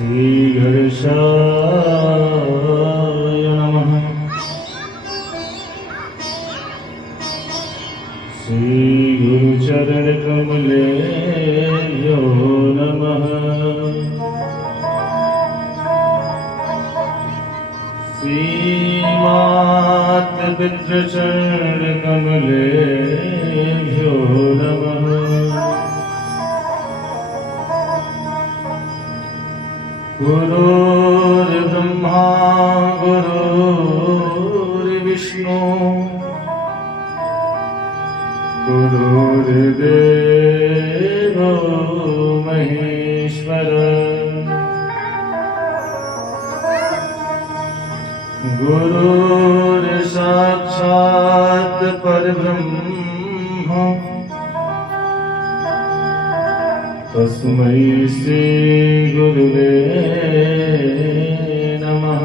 श्रीगणेशाय नमः। श्रीगुरुचरणकमलेभ्यो नमः। श्रीमातपितृचरणकमलेभ्यो नमः। गुरुर्ब्रह्मा गुरुर्विष्णु गुरुर्देवो महेश्वर गुरुर्साक्षात् परब्रह्म तस्मै श्री गुरुवे नमः।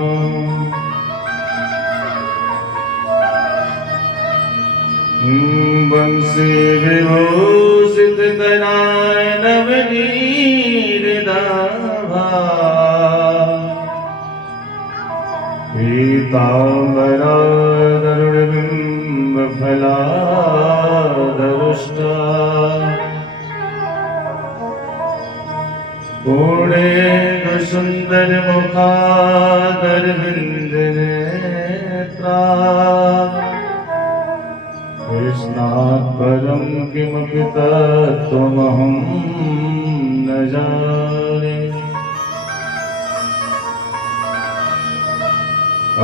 बंसी विभूषित तनाय नवनीर दाभा पीतांबरा गरुड़बिंब फलाधरुष्टा पूर्णेन्दु सुंदर मुखादरविंद नेत्रा कृष्णात् परं किमपि तत्त्वमहं न जाने।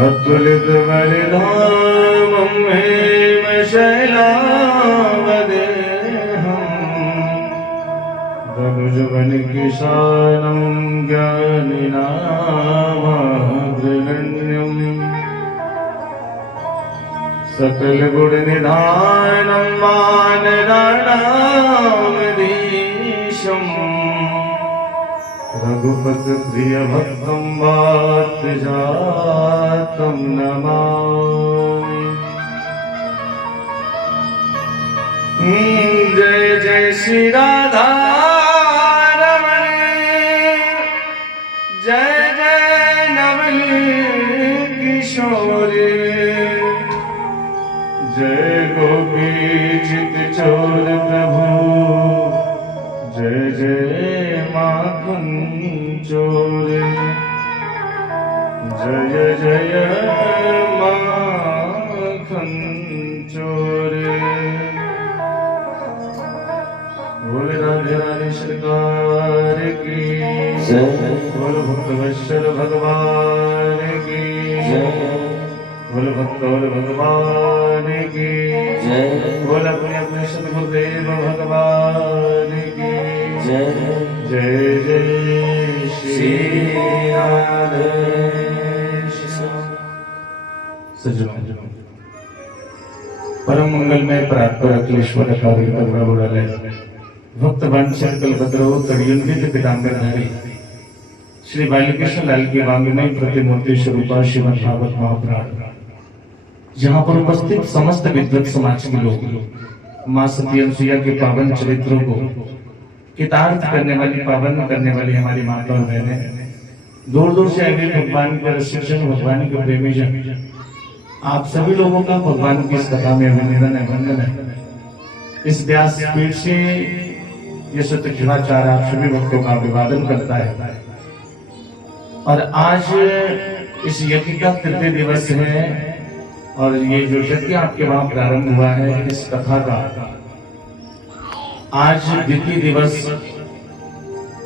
अतुलितबलधामं हेमशैलावदेहं धनुजवनकिशानं ज्ञानिनामग्रगण्यम् सकलगुणनिधानं वानराणामधीशम् रघुपतिप्रियभक्तं वातजातं नमामि। जय जय श्री राधा रमण जय जय नवल किशोरी जय गोपी चित चोर प्रभु जय जय माखन चोर जय जय माखन चोर। बोल राधे राधे सरकार की बोल भक्तवत्सल भगवान की बोल भक्त और भगवान की बोल अपने अपने सदगुरुदेव भगवान की जय जय श्री राधे। सज्जनों परम मंगल में प्रार्थना अखिलेश्वर भक्त वांछित कल्पद्रो कलियुग पिताम्बर धारी श्री बालकृष्ण लाल की वांग्मय प्रतिमूर्ति स्वरूपा श्रीमद् भागवत महापुराण जहाँ पर उपस्थित समस्त विद्वत समाज के लोग माँ सती अनुसुईया के पावन चरित्रों को कितार्थ करने वाली पावन करने वाली हमारी माता और बहनें दूर दूर से आगे भगवान के रसिक भगवान के प्रेमी जन आप सभी लोगों का भगवान की इस कथा में अभिनंदन है वंदन है। इस व्यासपीठ से ये सत्यशिवाचार्य आप सभी भक्तों का अभिवादन करता है। और आज इस यज्ञ का तृतीय दिवस है और ये जो यज्ञ आपके वहां प्रारंभ हुआ है इस कथा का आज द्वितीय दिवस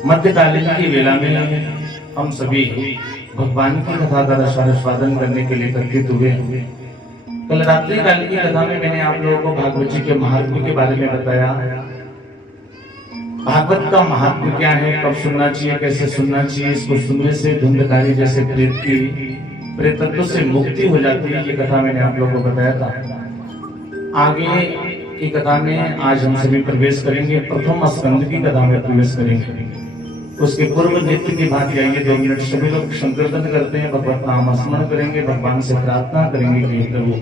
मध्यकालीन की वेला में हम सभी भगवान की कथा का रसास्वादन करने के लिए एकत्रित हुए। कल रात्रि काल की कथा में मैंने आप लोगों को भागवत जी के महात्म्य के बारे में बताया। भागवत का महात्म्य क्या है, कब सुनना चाहिए, कैसे सुनना चाहिए, इसको सुनने से धुंधकारी जैसे प्रेतत्व से मुक्ति हो जाती है, ये कथा मैंने आप लोगों को बताया था। आगे की कथा में आज हम सभी प्रवेश करेंगे, प्रथम स्कंद की कथा में प्रवेश करेंगे। उसके पूर्व नित्य की भांति आइए 2 मिनट सभी लोग संकीर्तन करते हैं, भगवत नाम स्मरण करेंगे, भगवान से प्रार्थना करेंगे कि प्रभु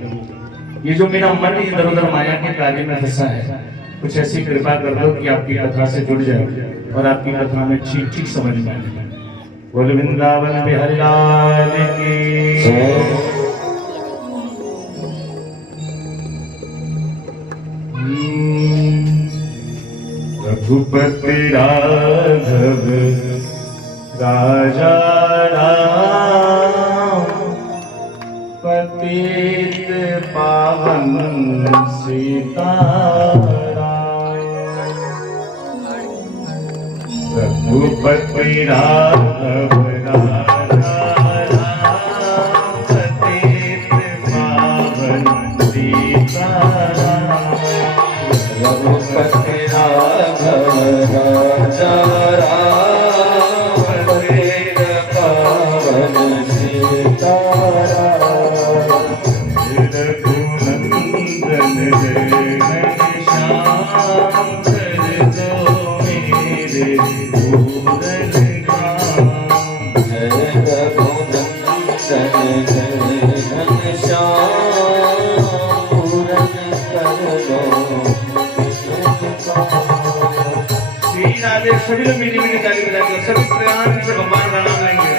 ये जो मेरा मन इधर उधर माया के कार्य में फंसा है, कुछ ऐसी कृपा कर दो कि आपकी कथा से जुड़ जाए और आपकी कथा में ठीक ठीक समझ में आए। बोल वृंदावन बिहारी लाल की रघुपति राघव राजा राम पतित पावन सीताराम रघुपति राघव राजा राम पतित पावन सीताराम रघुपति राघव राजा राम पतित पावन सीताराम रघुनंदन जय घनश्याम कर दो मेरे पूरन काम जय रघुनंदन जय घनश्याम पूरन कर दो श्री राधे। सभी लोग मीठी मीठी ताली बजाएंगे, सभी प्यार से भगवान का नाम लेंगे।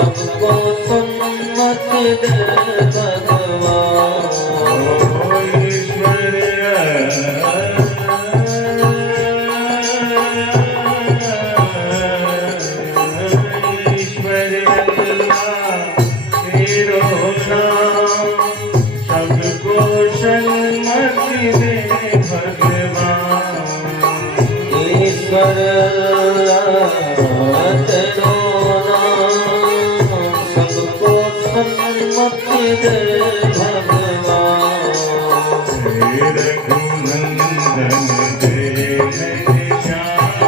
सबको सन्मति दे भगवान ईश्वर तेरो नाम सबको सन्मति दे भगवान ईश्वर ईश्वर तेरो नाम सबको सन्मति दे भगवान रघुनंदन जय घनश्याम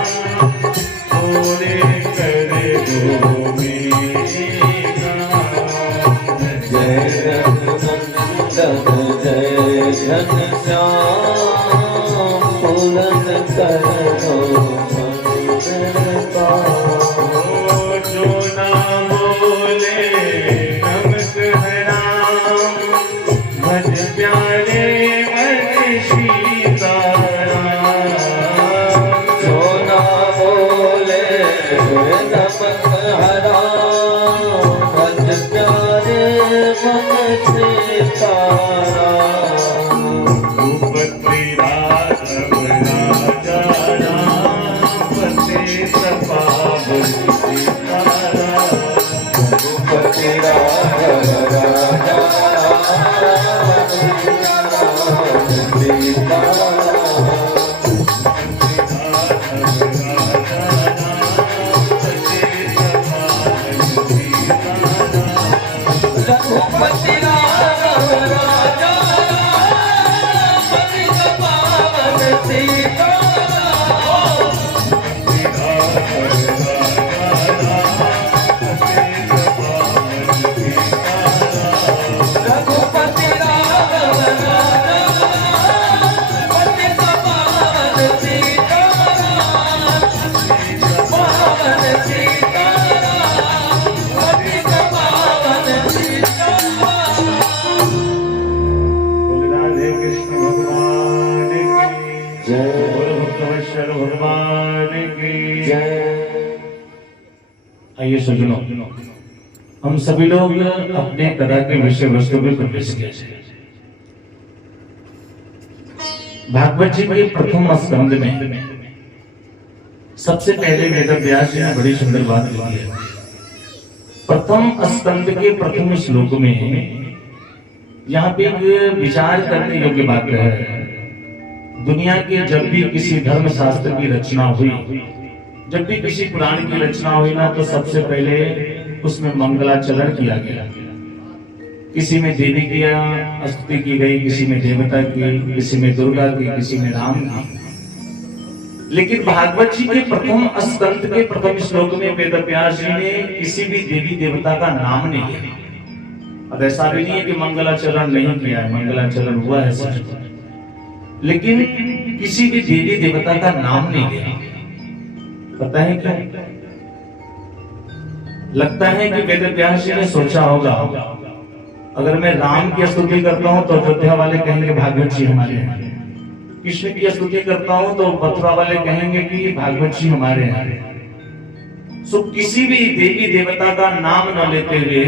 पूरे कर दो मेरे काम जय रघुनंदन जय घनश्याम पूरन कर दो जो ना बोले नमक हराम भज प्यारे मन सीताराम जो ना बोले नमक हराम भज प्यारे मन सीताराम रघुपति राघव राजा राम पतित पावन सीताराम रघुपति राघव राजा रघुपति राघव राजा पतित पावन सीताराम रघुपति राघव राजा पतित पावन सीताराम पावन सीताराम पतित पावन सीताराम बोल राधे कृष्ण भगवान की जय बोल भक्तवत्सल भगवान की जय आइए सज्जनों, हम सभी लोग अपने कथा के विषय वस्तु में प्रवेश किए। भागवत जी के प्रथम स्कंद में सबसे पहले वेद व्यास जी ने बड़ी सुंदर बात लिखी है। प्रथम स्कंद के प्रथम श्लोक में यहाँ पे एक विचार करने योग्य बात है। दुनिया के जब भी किसी धर्म शास्त्र की रचना हुई, जब भी किसी पुराण की रचना हुई ना, तो सबसे पहले उसमें मंगलाचरण किया गया। किसी में देवी की स्तुति की गई, किसी में देवता की, किसी में दुर्गा की, किसी में राम की। लेकिन भागवत जी के प्रथम स्कंद के प्रथम श्लोक में वेदव्यास जी ने किसी भी देवी देवता का नाम नहीं लिया। अब ऐसा भी नहीं है कि मंगलाचरण नहीं किया है, मंगलाचरण हुआ है सच, लेकिन किसी भी देवी देवता का नाम नहीं लिया। पता है क्या? लगता है कि वेदव्यास जी ने सोचा होगा, अगर मैं राम की स्तुति करता हूं तो अयोध्या वाले कहेंगे भागवत जी हमारे हैं, कृष्ण की स्तुति करता हूं तो मथुरा वाले कहेंगे कि भागवत जी हमारे हैं। सो किसी भी देवी देवता का नाम न लेते हुए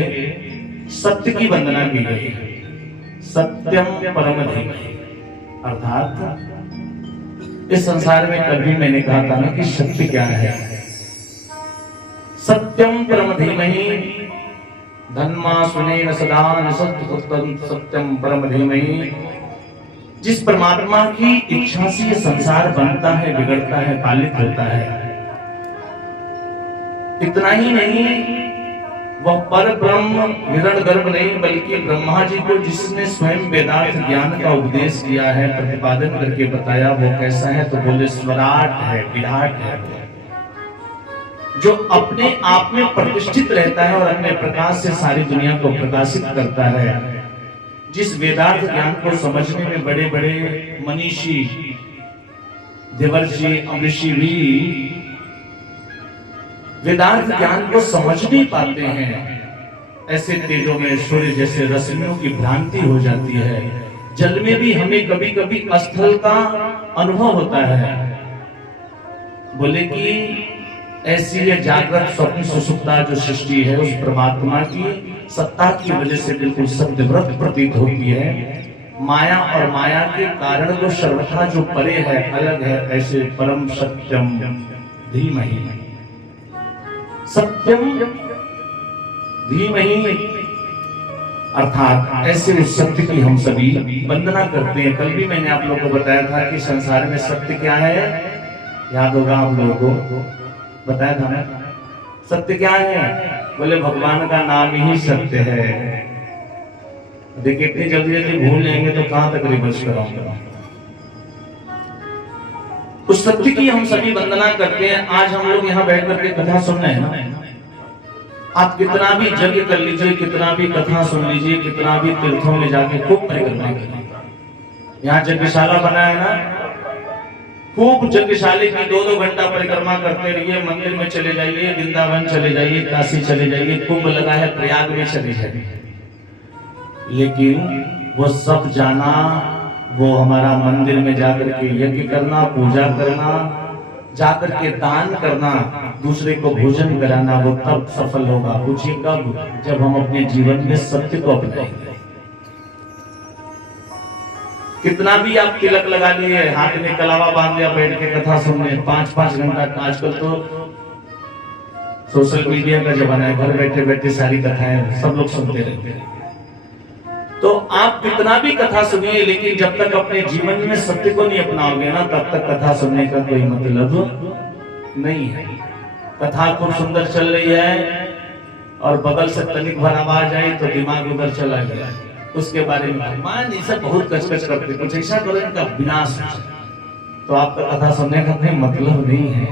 सत्य की वंदना की गई। सत्यम परम धीमहि, अर्थात इस संसार में कल भी मैंने कहा था ना कि सत्य क्या है। सत्यम परम धीमहि धन्मा सुनेन सदा न सत्यम परम धीमहि। जिस परमात्मा की इच्छा से ये संसार बनता है, बिगड़ता है, पालित होता है। इतना ही नहीं, वह पर ब्रह्म हिरण्यगर्भ नहीं, बल्कि ब्रह्मा जी को जिसने स्वयं वेदांत ज्ञान का उपदेश किया है, प्रतिपादन करके बताया, वो कैसा है? तो बोले स्वराट है, विराट है, जो अपने आप में प्रतिष्ठित रहता है और अपने प्रकाश से सारी दुनिया को प्रकाशित करता है। जिस वेदांत ज्ञान को समझने में बड़े बड़े मनीषी, देवर्षि, अमृषि भी वेदांत ज्ञान को समझ नहीं पाते हैं। ऐसे तेजों में सूर्य जैसे रश्मियों की भ्रांति हो जाती है। जल में भी हमें कभी कभी स्थल का अनुभव होता है। बोले कि ऐसी ये जागृत स्वप्न सुषुप्ता जो सृष्टि है, उस परमात्मा की सत्ता की वजह से बिल्कुल सत्यव्रत प्रतीत होती है। माया और माया के कारण को सर्वथा जो परे है, अलग है, ऐसे परम सत्यम धीमहि, सत्यम धीमहि, अर्थात ऐसे उस सत्य की हम सभी वंदना करते हैं। कल भी मैंने आप लोगों को बताया था कि संसार में सत्य क्या है, याद होगा आप लोगों को, बताया था ना। सत्य क्या है? बोले भगवान का नाम ही सत्य है। देखिए इतनी जल्दी जल्दी भूल जाएंगे तो कहां तक रिवर्स कराऊंगा। उस सत्य की हम सभी वंदना करते हैं। आज हम लोग यहाँ बैठ करके कथा सुन रहे हैं ना, आप कितना भी यज्ञ कर लीजिए, कितना भी कथा सुन लीजिए, कितना भी तीर्थों में जाके खूब परिक्रमा करिए। यहाँ यज्ञशाला बना है ना, खूब यज्ञशाली की 2-2 घंटा परिक्रमा करते रहिए। मंदिर में चले जाइए, वृंदावन चले जाइए, काशी चले जाइए, कुंभ लगा है प्रयाग में चले जाइए। लेकिन वो सब जाना, वो हमारा मंदिर में जाकर के यज्ञ करना, पूजा करना, जाकर के दान करना, दूसरे को भोजन कराना, वो तब सफल होगा। पूछिए कब? जब हम अपने जीवन में सत्य को अपनाएंगे। कितना भी आप तिलक लगा लिए, हाथ में कलावा बांध लिया, बैठ के कथा सुनने 5-5 घंटा। आजकल तो सोशल मीडिया का जमाना है, घर बैठे बैठे सारी कथाएं सब लोग सुनते रहते हैं। तो आप कितना भी कथा सुनिए, लेकिन जब तक अपने जीवन में सत्य को नहीं अपनाओगे ना, तब तक कथा सुनने का कोई मतलब नहीं है। कथा खूब सुंदर चल रही है और बगल से तनिक भर आवाज आई तो दिमाग उधर चला गया, उसके बारे में भगवान ये सब बहुत कचकच करते, कुछ ऐसा करो इनका विनाश हो, तो आपका कथा सुनने का कोई मतलब नहीं है।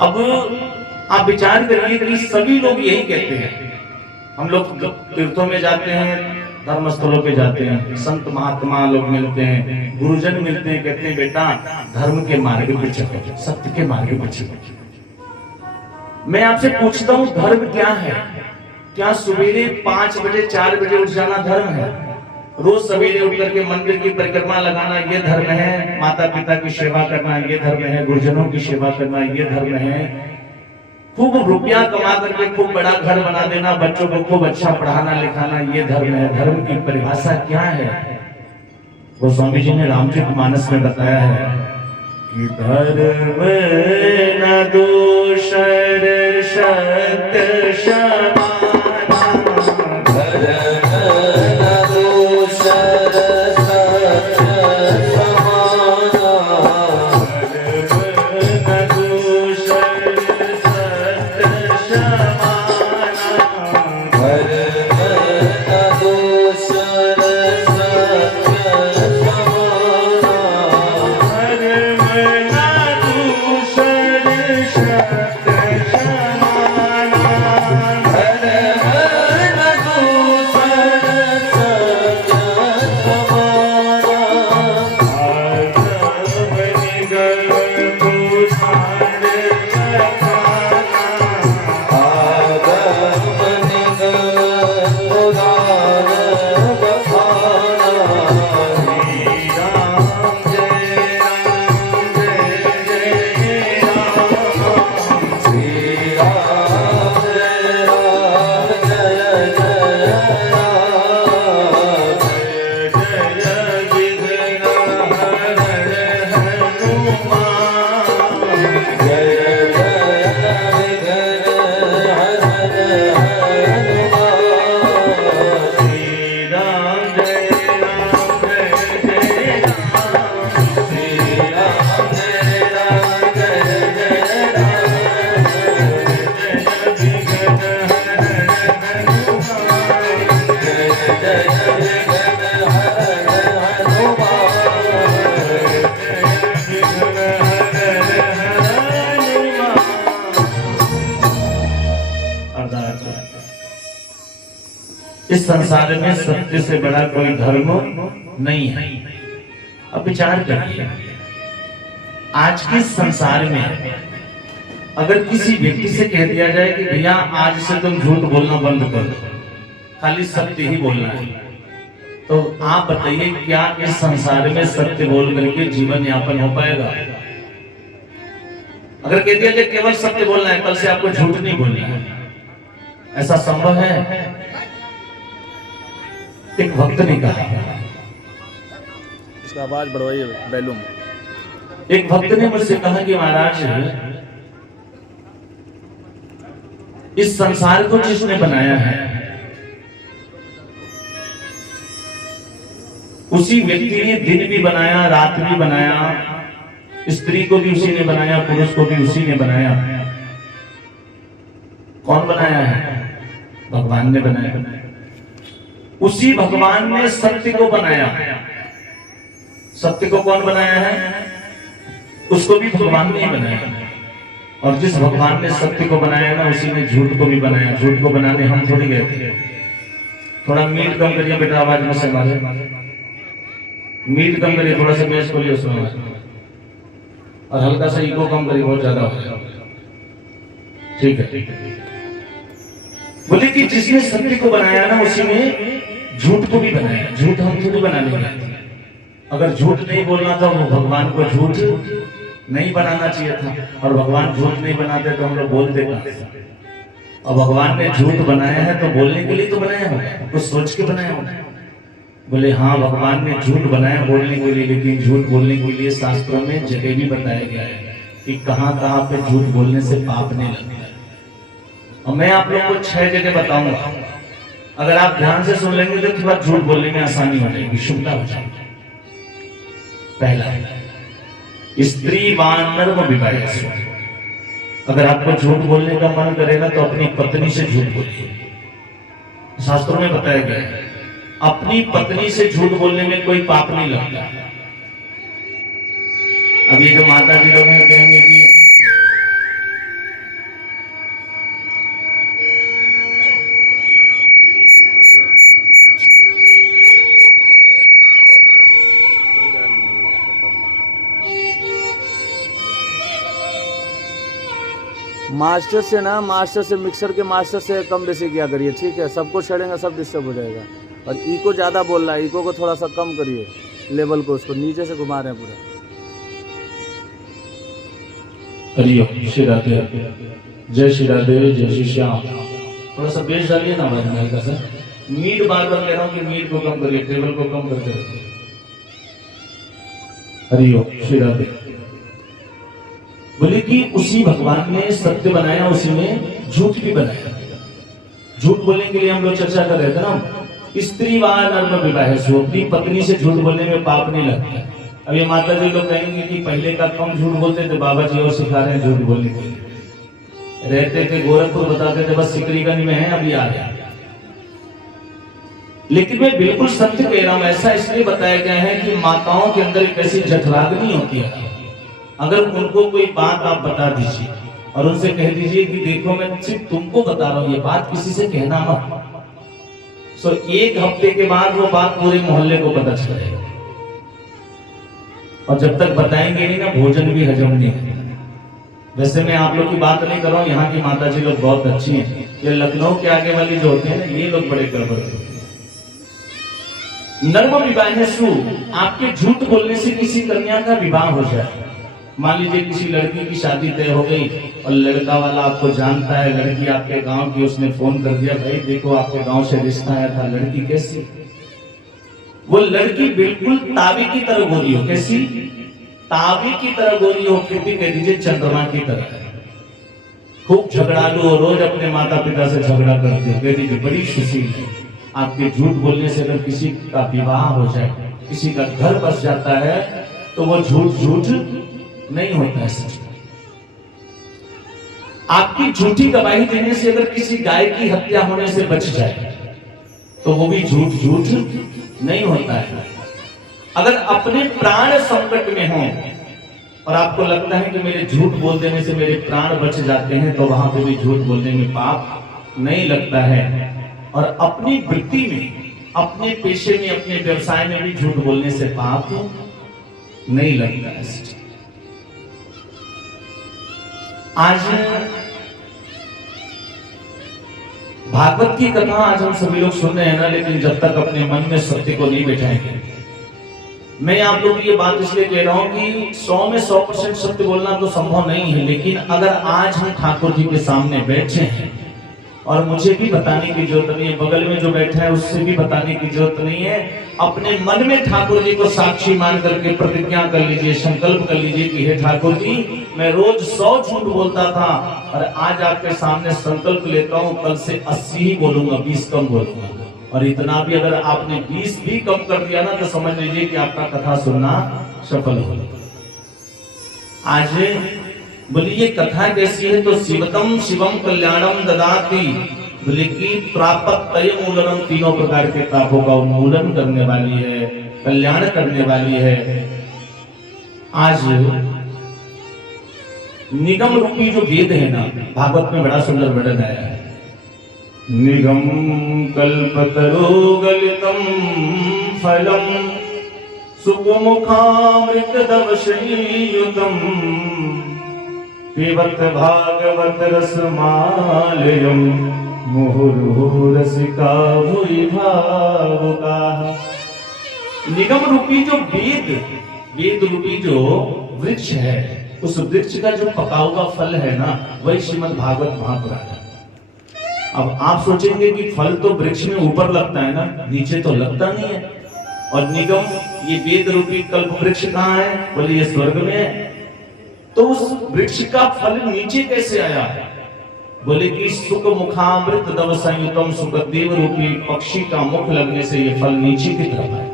अब आप विचार करिए कि सभी लोग यही कहते हैं। हम लोग तीर्थों में जाते हैं, धर्म स्थलों पे जाते हैं, संत महात्मा लोग मिलते हैं, गुरुजन मिलते हैं, कहते हैं बेटा धर्म के मार्ग पे चलो, सत्य के मार्ग पे चलो। मैं आपसे पूछता हूँ धर्म क्या है? क्या सवेरे 5 बजे 4 बजे उठ जाना धर्म है? रोज सवेरे उठ करके मंदिर की परिक्रमा लगाना ये धर्म है? माता पिता की सेवा करना ये धर्म है? गुरुजनों की सेवा करना ये धर्म है? खूब रुपया कमा करके खूब बड़ा घर बना देना, बच्चों को खूब अच्छा पढ़ाना लिखाना ये धर्म है? धर्म की परिभाषा क्या है? वो स्वामी जी ने रामचरितमानस में बताया है कि धर्म न दूसर सत्य समाना, धर्म न दूसर सत्य इस संसार में सत्य से बड़ा कोई धर्म नहीं है। अब विचार करिए, आज के संसार में अगर किसी व्यक्ति से कह दिया जाए कि भैया आज से तुम झूठ बोलना बंद कर दो, खाली सत्य ही बोलना है, तो आप बताइए क्या इस संसार में सत्य बोल करके जीवन यापन हो पाएगा? अगर कह दिया जाए केवल सत्य बोलना है, कल से आपको झूठ नहीं बोलना है, ऐसा संभव है? एक भक्त ने कहा, इसका आवाज बढ़वाइए बैलूम। एक भक्त ने मुझसे कहा कि महाराज, इस संसार को जिसने बनाया है उसी व्यक्ति ने दिन भी बनाया, रात भी बनाया, स्त्री को भी उसी ने बनाया, पुरुष को भी उसी ने बनाया। कौन बनाया है? भगवान ने बनाया। उसी भगवान ने सत्य को बनाया। सत्य को कौन बनाया है? उसको भी भगवान ने बनाया। और जिस भगवान ने सत्य को बनाया ना, उसी ने झूठ को भी बनाया। झूठ को बनाने हम थोड़ी गए थे। थोड़ा मीट कम करिए बेटा, आवाज में से मारे मीट कम करिए, थोड़ा सा बेस खोलिए उसमें, और हल्का सा इको कम करिए, बहुत ज्यादा हो गया। ठीक है, ठीक है। बोले कि जिसने सत्य को बनाया ना, उसी ने झूठ को भी बनाया। झूठ हम थोड़ी बनाने गए। अगर झूठ नहीं बोलना था, वो भगवान को झूठ नहीं बनाना चाहिए था, और भगवान झूठ नहीं बनाते तो हम लोग बोलते कहां से? और भगवान ने झूठ बनाया है तो बोलने के लिए तो बनाया होगा, कुछ सोच के बनाया होगा। बोले हाँ, भगवान ने झूठ बनाया बोलने के लिए, लेकिन झूठ बोलने के लिए शास्त्रों में जगह भी बताया गया है कि कहां कहां पे झूठ बोलने से पाप नहीं लगता है। और मैं आप लोग को 6 जगह बताऊंगा, अगर आप ध्यान से सुन लेंगे तो थोड़ा झूठ बोलने में आसानी हो जाएगी, शुभता हो जाएगी। पहला, स्त्री वानर विवाह। अगर आपको झूठ बोलने का मन करेगा तो अपनी पत्नी से झूठ बोलिए। शास्त्रों में बताया गया है अपनी पत्नी से झूठ बोलने में कोई पाप नहीं लगता। अब ये जो माता जी लोग हैं कहेंगे कि मास्टर से ना, मास्टर से, मिक्सर के मास्टर से कम बेसी किया करिए, ठीक है? सबको छेड़ेंगे, सब डिस्टर्ब हो जाएगा। और इको ज़्यादा बोल रहा है, इको को थोड़ा सा कम करिए, लेवल को उसको नीचे से घुमा रहे हैं पूरा। हरिओम, श्री राधे, जय श्री राधे, जय श्री श्याम। थोड़ा सा बेस डालिए ना भाई, हल्का सा। मीट बार बार कह रहा हूँ कि मीट को कम करिए, टेबल को कम करके रखिए। हरिओम, श्री राधे। बोले कि उसी भगवान ने सत्य बनाया, उसी ने झूठ भी बनाया। झूठ बोलने के लिए हम लोग चर्चा कर रहे थे ना, स्त्री व नर विवाह, अपनी पत्नी से झूठ बोलने में पाप नहीं लगता। अब ये माता जी लोग कहेंगे कि पहले का कम झूठ बोलते थे, बाबा जी और सिखा रहे हैं झूठ बोलने के लिए। रहते थे गोरखपुर, बताते थे बस सिकरीगंज में है, अभी आ गया। लेकिन मैं बिल्कुल सत्य कह रहा हूं। ऐसा इसलिए बताया गया है कि माताओं के अंदर एक ऐसी जठराग्नि होती है, अगर उनको कोई बात आप बता दीजिए और उनसे कह दीजिए कि देखो मैं सिर्फ तुमको बता रहा हूं, ये बात किसी से कहना मत, सो 1 हफ्ते के बाद वो बात पूरे मोहल्ले को पता चलेगा। और जब तक बताएंगे नहीं ना, भोजन भी हजम नहीं होगा। वैसे मैं आप लोग की बात नहीं कर रहा हूं, यहाँ की माता जी लोग बहुत अच्छी हैं। ये लखनऊ के आगे वाली जो होते हैं ना, ये लोग बड़े गड़बड़ होते हैं। नर्म विवाहेषु, आपके झूठ बोलने से किसी कन्या का विवाह हो जाए। मान लीजिए किसी लड़की की शादी तय हो गई और लड़का वाला आपको जानता है, लड़की आपके गांव की, उसने फोन कर दिया, भाई देखो आपके गांव से रिश्ता आया था, लड़की कैसी? वो लड़की बिल्कुल तावी की तरह गोरी हो। कैसी? तावी की तरह गोरी हो, फिर भी कह दीजिए चंद्रमा की तरह। खूब झगड़ालू हो, रोज अपने माता पिता से झगड़ा करते हो, कह दीजिए बड़ी सुशील है। आपके झूठ बोलने से अगर किसी का विवाह हो जाए, किसी का घर बस जाता है, तो वो झूठ नहीं होता है, सच। आपकी झूठी गवाही देने से अगर किसी गाय की हत्या होने से बच जाए, तो वो भी झूठ नहीं होता है। अगर अपने प्राण संकट में हो और आपको लगता है कि मेरे झूठ बोल देने से मेरे प्राण बच जाते हैं, तो वहां पे भी झूठ बोलने में पाप नहीं लगता है। और अपनी वृत्ति में, अपने पेशे में, अपने व्यवसाय में भी झूठ बोलने से पाप नहीं लगता है। आज भागवत की कथा आज हम सभी लोग सुन रहे हैं ना, लेकिन जब तक अपने मन में सत्य को नहीं बैठाएंगे, मैं आप लोगों की ये बात इसलिए कह रहा हूं कि 100 में 100% सत्य बोलना तो संभव नहीं है, लेकिन अगर आज हम ठाकुर जी के सामने बैठे हैं और मुझे भी बताने की जरूरत नहीं है, बगल में जो बैठा है उससे भी बताने की जरूरत नहीं है, अपने मन में ठाकुर जी को साक्षी मान करके प्रतिज्ञा कर लीजिए, संकल्प कर लीजिए कि हे ठाकुर जी, मैं रोज 100 झूठ बोलता था और आज आपके सामने संकल्प लेता हूं कल से 80 ही बोलूंगा, 20 कम बोलूंगा। और इतना भी अगर आपने 20 भी कम कर दिया ना तो समझ लीजिए कि आपका कथा सुनना सफल हो। आज बोलिए ये कथा कैसी है, तो शिवतम शिवम कल्याणम ददाति, बोले कि प्राप्त तय मूलनम, तीनों प्रकार के पापों का उन्मूलन करने वाली है, कल्याण करने वाली है। आज निगम रूपी जो वेद है ना, भागवत में बड़ा सुंदर वर्णन आया है, निगम कल्पतरो गलितम फलम सुगमुखामृतदवशयुतम पिबत भागवत रसमालयम मुहुर्मुहुः रसिका भुवि भावुकाः। निगम रूपी जो वेद रूपी जो वृक्ष है, उस वृक्ष का जो पका हुआ फल है ना, वही श्रीमद् भागवत महापुराण है। अब आप सोचेंगे कि फल तो वृक्ष में ऊपर लगता है ना, नीचे तो लगता नहीं है। और निगम, ये वेद रूपी कल्प वृक्ष कहाँ है, बोले ये स्वर्ग में है। तो उस वृक्ष का फल नीचे कैसे आया है, बोले कि सुख मुखामृत दव संयुतम, सुखदेव रूपी पक्षी का मुख लगने से ये फल नीचे की तरफ आया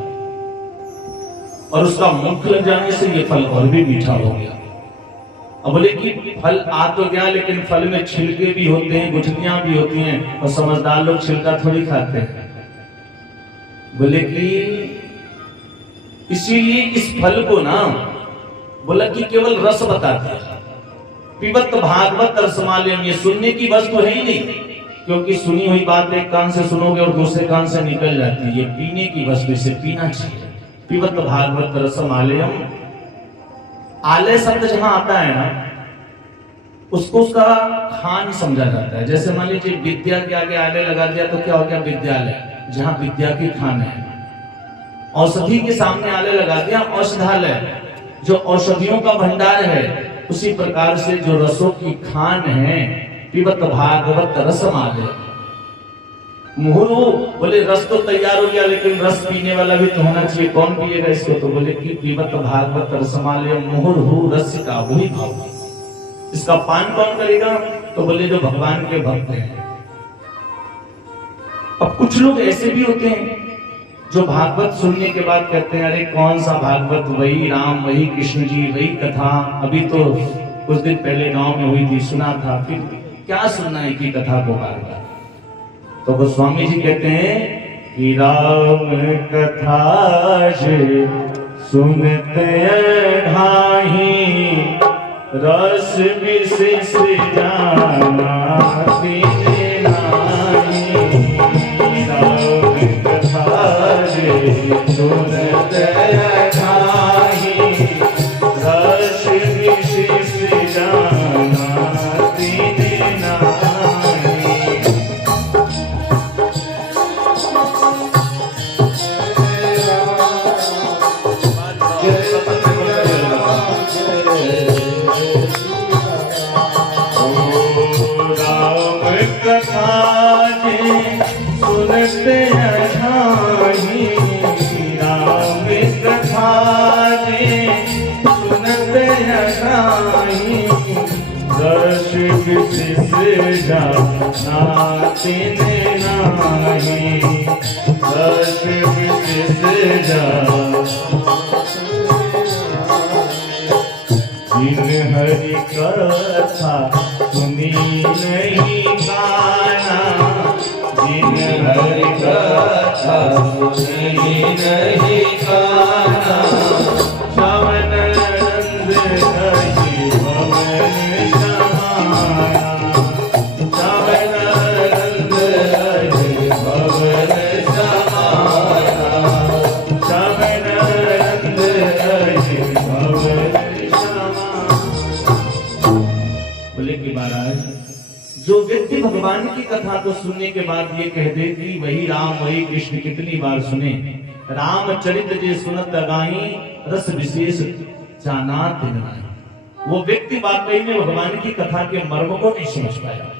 और उसका मुख लग जाने से ये फल और भी मीठा हो गया। अब बोले कि फल आ तो गया, लेकिन फल में छिलके भी होते हैं, गुठलियां भी होती हैं, और समझदार लोग छिलका थोड़ी खाते हैं। बोले कि इसीलिए इस फल को ना बोला कि केवल रस बता दिया, पिबत भागवत रसमालयम, ये सुनने की वस्तु है ही नहीं, क्योंकि सुनी हुई बात एक कान से सुनोगे और दूसरे कान से निकल जाती है। ये पीने की वस्तु, इसे पीना चाहिए। पिबत भागवत रसमालयम, आलय शब्द जहां आता है ना, उसको उसका खान समझा जाता है। जैसे मान लीजिए विद्या के आगे आलय लगा दिया तो क्या हो गया, विद्यालय, जहां विद्या की खान है। औषधि के सामने आलय लगा दिया, औषधालय, जो औषधियों का भंडार है। उसी प्रकार से जो रसों की खान है, पिबत भागवत रसमालय, मुहुर्मुहुः, बोले रस तो तैयार हो गया, लेकिन रस पीने वाला भी तो होना चाहिए। कौन पिएगा इसको, तो बोले कि पिबत भागवत रसमालय मुहुर्मुहुः रसिका भुवि भावुकाः। इसका पान कौन करेगा, तो बोले जो भगवान के भक्त हैं। अब कुछ लोग ऐसे भी होते हैं जो भागवत सुनने के बाद कहते हैं, अरे कौन सा भागवत, वही राम, वही कृष्ण जी, वही कथा, अभी तो कुछ दिन पहले गांव में हुई थी, सुना था, फिर क्या सुनना है कि कथा को बार बार। तो गोस्वामी जी कहते हैं कि राम कथा सुनते ढाही, रस विशेष जाना दीने नाही। राम कथा सुनते ढाही, रस विशेष जाना दीने नाही। सुनते ढाही, राम कथा सुनते ढाही, रस विशेष जाना दीने नाही। रस विशेष जाना जिन हरि कथा सुनी नहीं काना, जिन हरि कथा सुनी नहीं काना, श्रवण नंद कहि भवन समाया। श्रवण नंद कहि जो व्यक्ति भगवान की कथा को सुनने के बाद ये कह दे कि वही राम वही कृष्ण कितनी बार सुने, रामचरित जे सुनत गाई रस विशेष जाना दिन नाई, वो व्यक्ति वाकई में भगवान की कथा के मर्म को नहीं समझ पाया।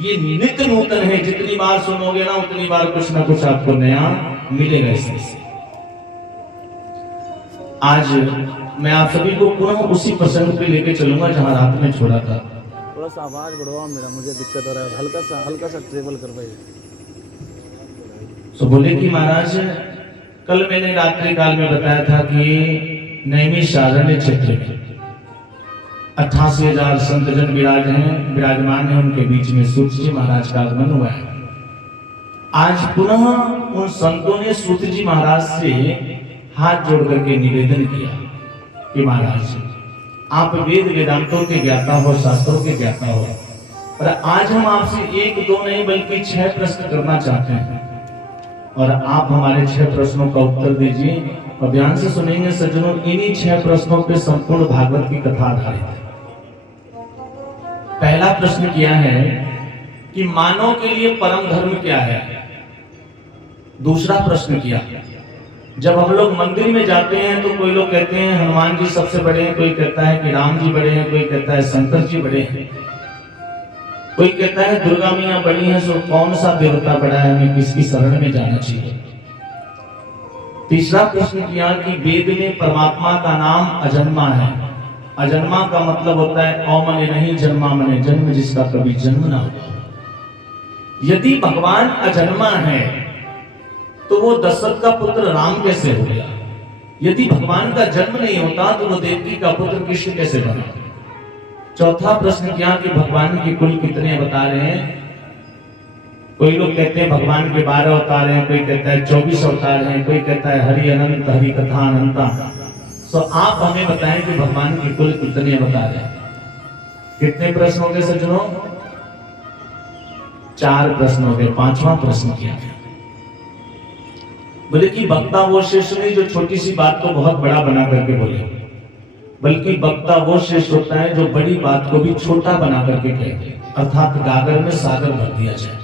ये नित्य नूतन है, जितनी बार सुनोगे ना उतनी बार कुछ ना कुछ आपको नया मिलेगा। इसमें से आज मैं आप सभी को पुनः उसी प्रसंग पे लेके चलूंगा जहां रात में छोड़ा था। थोड़ा सा आवाज बढ़वाओ, मेरा मुझे दिक्कत हो रहा है, हल्का सा ट्रेवल कर पाइए। तो बोले कि महाराज कल मैंने रात्रि काल में बताया था कि नैमिषारण्य क्षेत्र में 88,000 संतजन विराजमान है, उनके बीच में सूत जी महाराज का आगमन हुआ है। आज पुनः उन संतों ने सूत जी महाराज से हाथ जोड़ करके निवेदन किया कि महाराज आप वेद वेदांतों के ज्ञाता हो, शास्त्रों के ज्ञाता हो, और आज हम आपसे 1 2 नहीं बल्कि 6 प्रश्न करना चाहते हैं और आप हमारे 6 प्रश्नों का उत्तर दीजिए। और ध्यान से सुनेंगे सज्जनों, इन्हीं 6 प्रश्नों पे संपूर्ण भागवत की कथा आधारित है। पहला प्रश्न किया है कि मानव के लिए परम धर्म क्या है। दूसरा प्रश्न किया, जब हम लोग मंदिर में जाते हैं तो कोई लोग कहते हैं हनुमान जी सबसे बड़े हैं, कोई कहता है कि राम जी बड़े हैं, कोई कहता है शंकर जी बड़े हैं, कोई कहता है दुर्गा मैया बड़ी है, सो कौन सा देवता बड़ा है, हमें किसकी शरण में जाना चाहिए। तीसरा प्रश्न किया कि वेद में परमात्मा का नाम अजन्मा है। अजन्मा का मतलब होता है औ मने नहीं जन्मा मने जन्म, जिसका कभी जन्म ना हो। यदि भगवान अजन्मा है तो वो दशरथ का पुत्र राम कैसे हो गया? यदि भगवान का जन्म नहीं होता तो वो देवकी का पुत्र कृष्ण कैसे बना? चौथा प्रश्न किया कि भगवान के कुल कितने अवतार हैं। कोई लोग कहते हैं भगवान के 12 अवतार हैं, कोई कहता है 24 अवतार हैं, कोई कहता है हरि अनंत हरि कथा अनंता। तो आप हमें बताएं कि भगवान के कुल कितने अवतार हैं। कितने प्रश्न हो गए सज्जनों? 4 प्रश्न हो गए। 5वां प्रश्न किया बोले कि वक्ता वो श्रेष्ठ नहीं जो छोटी सी बात को बहुत बड़ा बना करके बोले, बल्कि वक्ता वो श्रेष्ठ होता है जो बड़ी बात को भी छोटा बना करके कहते, अर्थात गागर में सागर भर दिया जाए।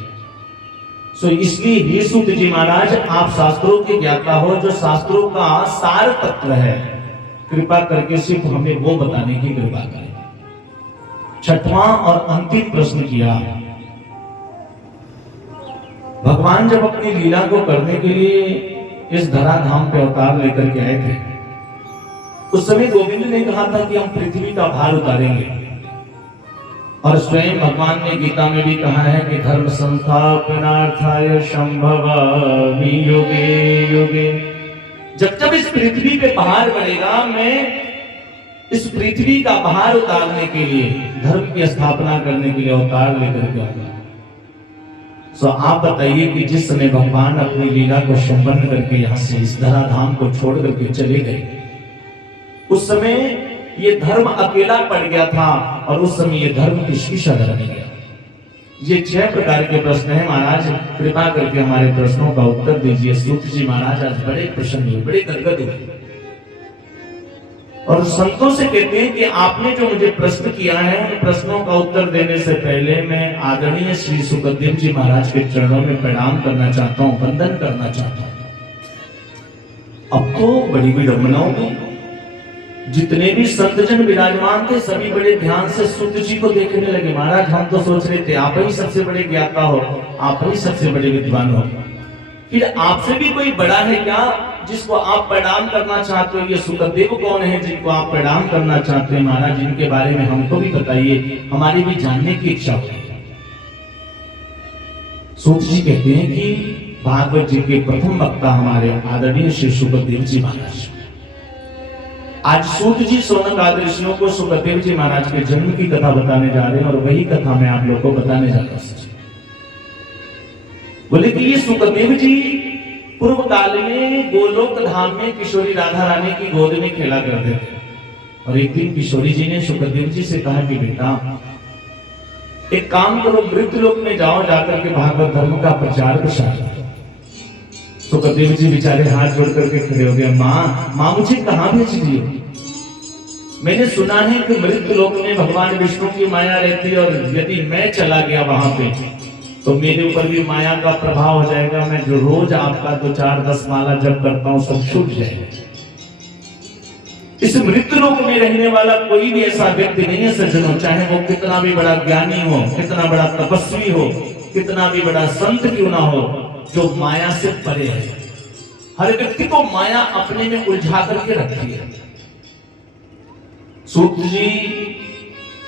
सो इसलिए हे सूत जी महाराज, आप शास्त्रों के ज्ञाता हो, जो शास्त्रों का सार तत्व है, कृपा करके सिर्फ हमें वो बताने की कृपा करें। 6वां और अंतिम प्रश्न किया, भगवान जब अपनी लीला को करने के लिए इस धराधाम पे अवतार लेकर के आए थे, उस समय गोविंद ने कहा था कि हम पृथ्वी का भार उतारेंगे, और स्वयं भगवान ने गीता में भी कहा है कि धर्म संस्थापनार्थाय संभवामि युगे युगे। जब जब इस पृथ्वी पे भार बढ़ेगा, मैं इस पृथ्वी का भार उतारने के लिए, धर्म की स्थापना करने के लिए अवतार लेकर के आऊंगा। सो आप बताइए कि जिस समय भगवान अपनी लीला को संपन्न करके यहां से इस धराधाम को छोड़ करके चले गए, उस समय ये धर्म अकेला पड़ गया था, और उस समय ये धर्म किसकी शरण में गया। ये 6 प्रकार के प्रश्न हैं। महाराज कृपा करके हमारे प्रश्नों का उत्तर दीजिए। सूत जी महाराज आज बड़े प्रसन्न हुए, बड़े गदगद हुए, और संतों से कहते हैं कि आपने जो मुझे प्रश्न किया है, उन प्रश्नों का उत्तर देने से पहले मैं आदरणीय श्री सुखदेव जी महाराज के चरणों में प्रणाम करना चाहता हूं, वंदन करना चाहता हूं। अब तो बड़ी विडंबना होगी, जितने भी संतजन विराजमान थे सभी बड़े ध्यान से सूत जी को देखने लगे। महाराज हम तो सोच रहे थे आप ही सबसे बड़े ज्ञाता हो, आप ही सबसे बड़े विद्वान हो, फिर आपसे भी कोई बड़ा है क्या जिसको आप प्रणाम करना चाहते हो? ये सुखदेव कौन है जिनको आप प्रणाम करना चाहते हैं? महाराज जिनके बारे में हमको भी बताइए, हमारी भी जानने की इच्छा होती है। सूत जी कहते हैं कि भागवत जी के प्रथम वक्ता हमारे आदरणीय श्री सुखदेव जी महाराज। आज सूत जी सोनक ऋषियों को सुखदेव जी महाराज के जन्म की कथा बताने जा रहे हैं, और वही कथा मैं आप लोग को बताने जा रहा हूं। बोले कि ये सुखदेव जी पूर्व काल में गोलोक धाम में किशोरी राधा रानी की गोद में खेला करते थे, और एक दिन किशोरी जी ने सुखदेव जी से कहा कि बेटा एक काम करो, वृद्ध लोक में जाओ, जाकर के भागवत धर्म का प्रचार प्रसार करो। सुखदेव जी बेचारे हाथ जोड़ करके खड़े हो गए, माँ मुझे कहाँ भेज दिए? मैंने सुना है कि मृत्यु लोक में भगवान विष्णु की माया रहती है, और यदि मैं चला गया वहां पे तो मेरे ऊपर भी माया का प्रभाव हो जाएगा। मैं जो रोज आपका 2-4-10 माला जप करता हूं सब छूट जाएगा। इस मृत्यु लोक में रहने वाला कोई भी ऐसा व्यक्ति नहीं है सज्जनों, चाहे वो कितना भी बड़ा ज्ञानी हो, कितना बड़ा तपस्वी हो, कितना भी बड़ा संत क्यों ना हो, जो माया से परे है। हर व्यक्ति को माया अपने में उलझा करके रखी है। सूत जी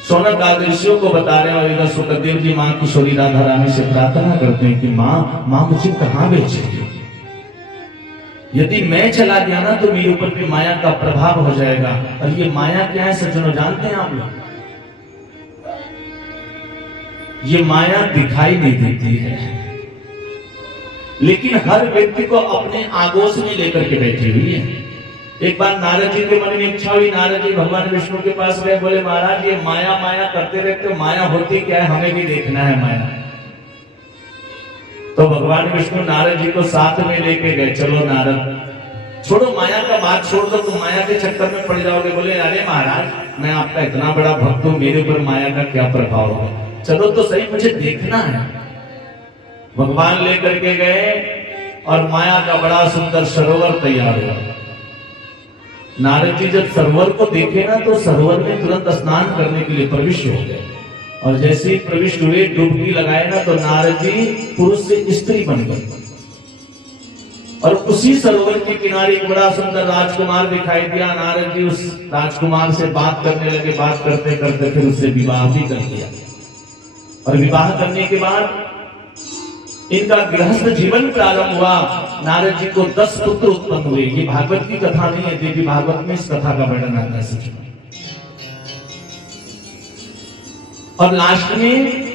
शौनक आदि ऋषियों को बता रहे हैं, और इधर सुखदेव जी मां किशोरी राधा रानी से प्रार्थना करते हैं कि मां मुझे कहां बेचेगी? यदि मैं चला गया ना तो मेरे ऊपर भी माया का प्रभाव हो जाएगा। और ये माया क्या है सज्जनों, जानते हैं आप लोग? ये माया दिखाई नहीं देती है, लेकिन हर व्यक्ति को अपने आगोश में लेकर के बैठी हुई है। एक बार नारद जी के मन में इच्छा हुई, नारद जी भगवान विष्णु के पास गए, बोले महाराज ये माया माया करते रहते, माया होती क्या है, हमें भी देखना है माया। तो भगवान विष्णु नारद जी को साथ में लेके गए, चलो नारद छोड़ो माया का बात छोड़ दो, तुम माया के चक्कर में पड़ जाओगे। बोले अरे महाराज मैं आपका इतना बड़ा भक्त हूं, मेरे ऊपर माया का क्या प्रभाव होगा, चलो तो सही, मुझे देखना है। भगवान लेकर के गए और माया का बड़ा सुंदर सरोवर तैयार हुआ। नारद जी जब सरोवर को देखे ना तो सरोवर में तुरंत स्नान करने के लिए प्रविष्ट हो गए, और जैसे ही प्रविष्ट हुए डुबकी लगाए ना तो नारद जी पुरुष से स्त्री बन गए। और उसी सरोवर के किनारे एक बड़ा सुंदर राजकुमार दिखाई दिया। नारद जी उस राजकुमार से बात करने लगे, बात करते करते फिर उससे विवाह भी कर दिया। और विवाह करने के बाद इनका गृहस्थ जीवन प्रारंभ हुआ। नारद जी को 10 पुत्र उत्पन्न हुए। ये भागवत की कथा नहीं है, देवी भागवत में इस कथा का वर्णन आता है सच। और लास्ट में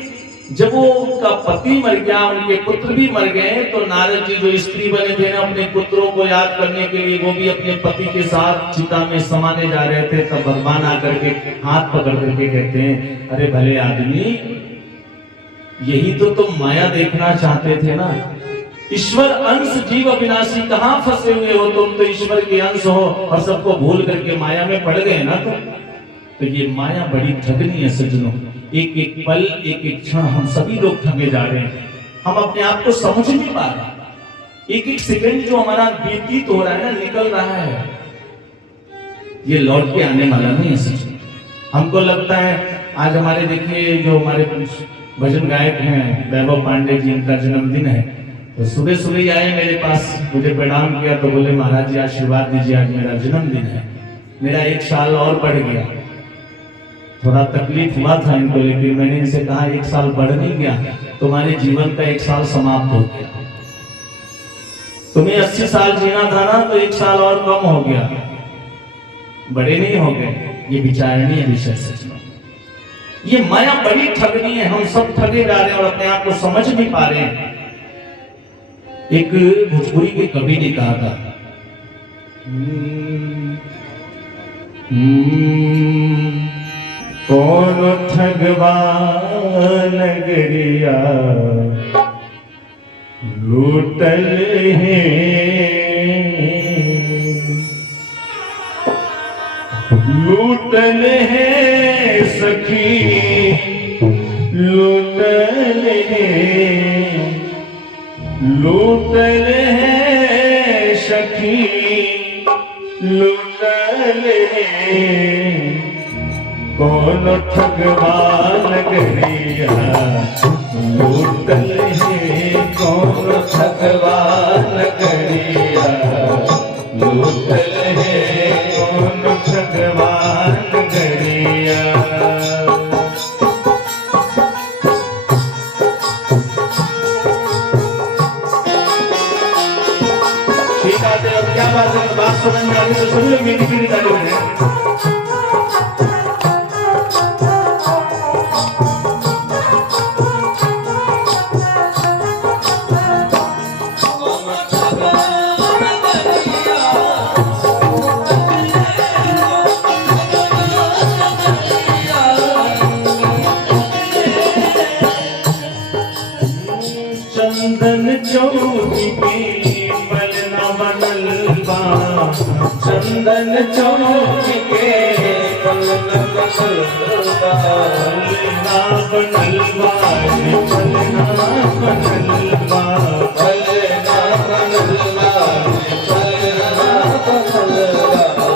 जब वो उनका पति मर गया, उनके पुत्र भी मर गए, तो नारद जी जो स्त्री बने थे ना अपने पुत्रों को याद करने के लिए, वो भी अपने पति के साथ चिता में समाने जा रहे थे। तब भगवान आकर के हाथ पकड़ करके कहते हैं, अरे भले आदमी, यही तो तुम माया देखना चाहते थे ना। ईश्वर अंश जीव अविनाशी, कहां फंसे हुए हो तुम, तो ईश्वर के अंश हो और सबको भूल करके माया में पड़ गए ना। तो ये माया बड़ी ठगनी है सज्जनों। एक एक पल, एक एक क्षण हम सभी लोग ठगे जा रहे हैं। हम अपने आप को समझ नहीं पा रहे। एक एक सेकंड जो हमारा व्यतीत हो रहा है ना, निकल रहा है, ये लौट के आने वाला नहीं है सज्जनों। हमको लगता है आज हमारे देखिए जो हमारे भजन गायक हैं वैभव पांडे जी, इनका जन्मदिन है। तो सुबह सुबह ही आए मेरे पास, मुझे प्रणाम किया, तो बोले महाराज जी आशीर्वाद दीजिए, आज मेरा जन्मदिन है, मेरा 1 साल और बढ़ गया। थोड़ा तकलीफ हुआ था इनको, लेकिन मैंने इनसे कहा 1 साल बढ़ नहीं गया, तुम्हारे जीवन का 1 साल समाप्त हो गया। तुम्हें 80 साल जीना था ना, तो 1 साल और कम हो गया, बड़े नहीं हो गए। ये विचारणीय विषय सच में। ये माया बड़ी ठगनी है, हम सब ठगे जा रहे हैं और अपने आप को समझ नहीं पा रहे हैं। एक भोजपुरी के कवि ने कहा था, कौन ठगवा नगरिया लूटल है, लूटल है सखी, लूटल है, लूटल है सखी, लूटल है, कौन ठगवा नगरिया लूटल है, कौन ठगवा नगरिया लूटल है, कौन ठगवा नगरिया। ठीक है, अब क्या बात है, बात समझ में आ रही तो सुन लो, मेरी भी निकालो है। चंदन चौकी पे पलना बनल बा, चंदन चंदन चौक के पलक पलका पलना बनलवा पलना बनलवा पलना बनलवा पलना बनलवा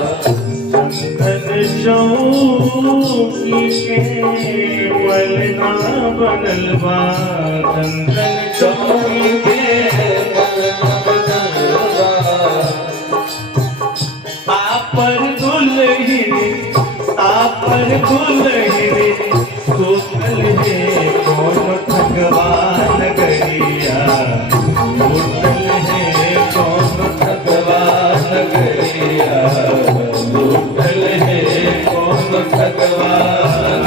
चंदन चौकी के पलना बनलवा चंदन चौकी के पलना बनलवा आपर दुल्हन सोतल है कौन भगवान गरिया सोतल है कौन भगवान गरिया लूटल है कौन भगवान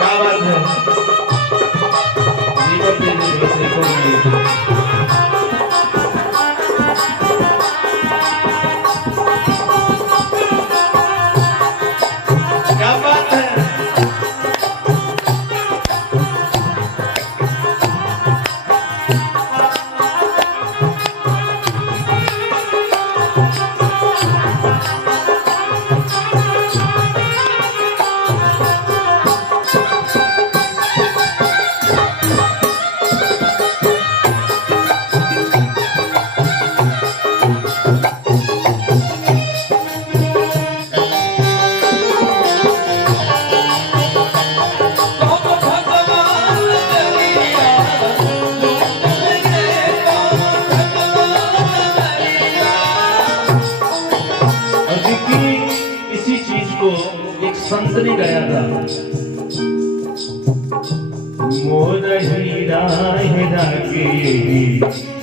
क्या बात है जीवन के दिवस को क्या बात है संत ने गाया था मोर हीरा हीरा के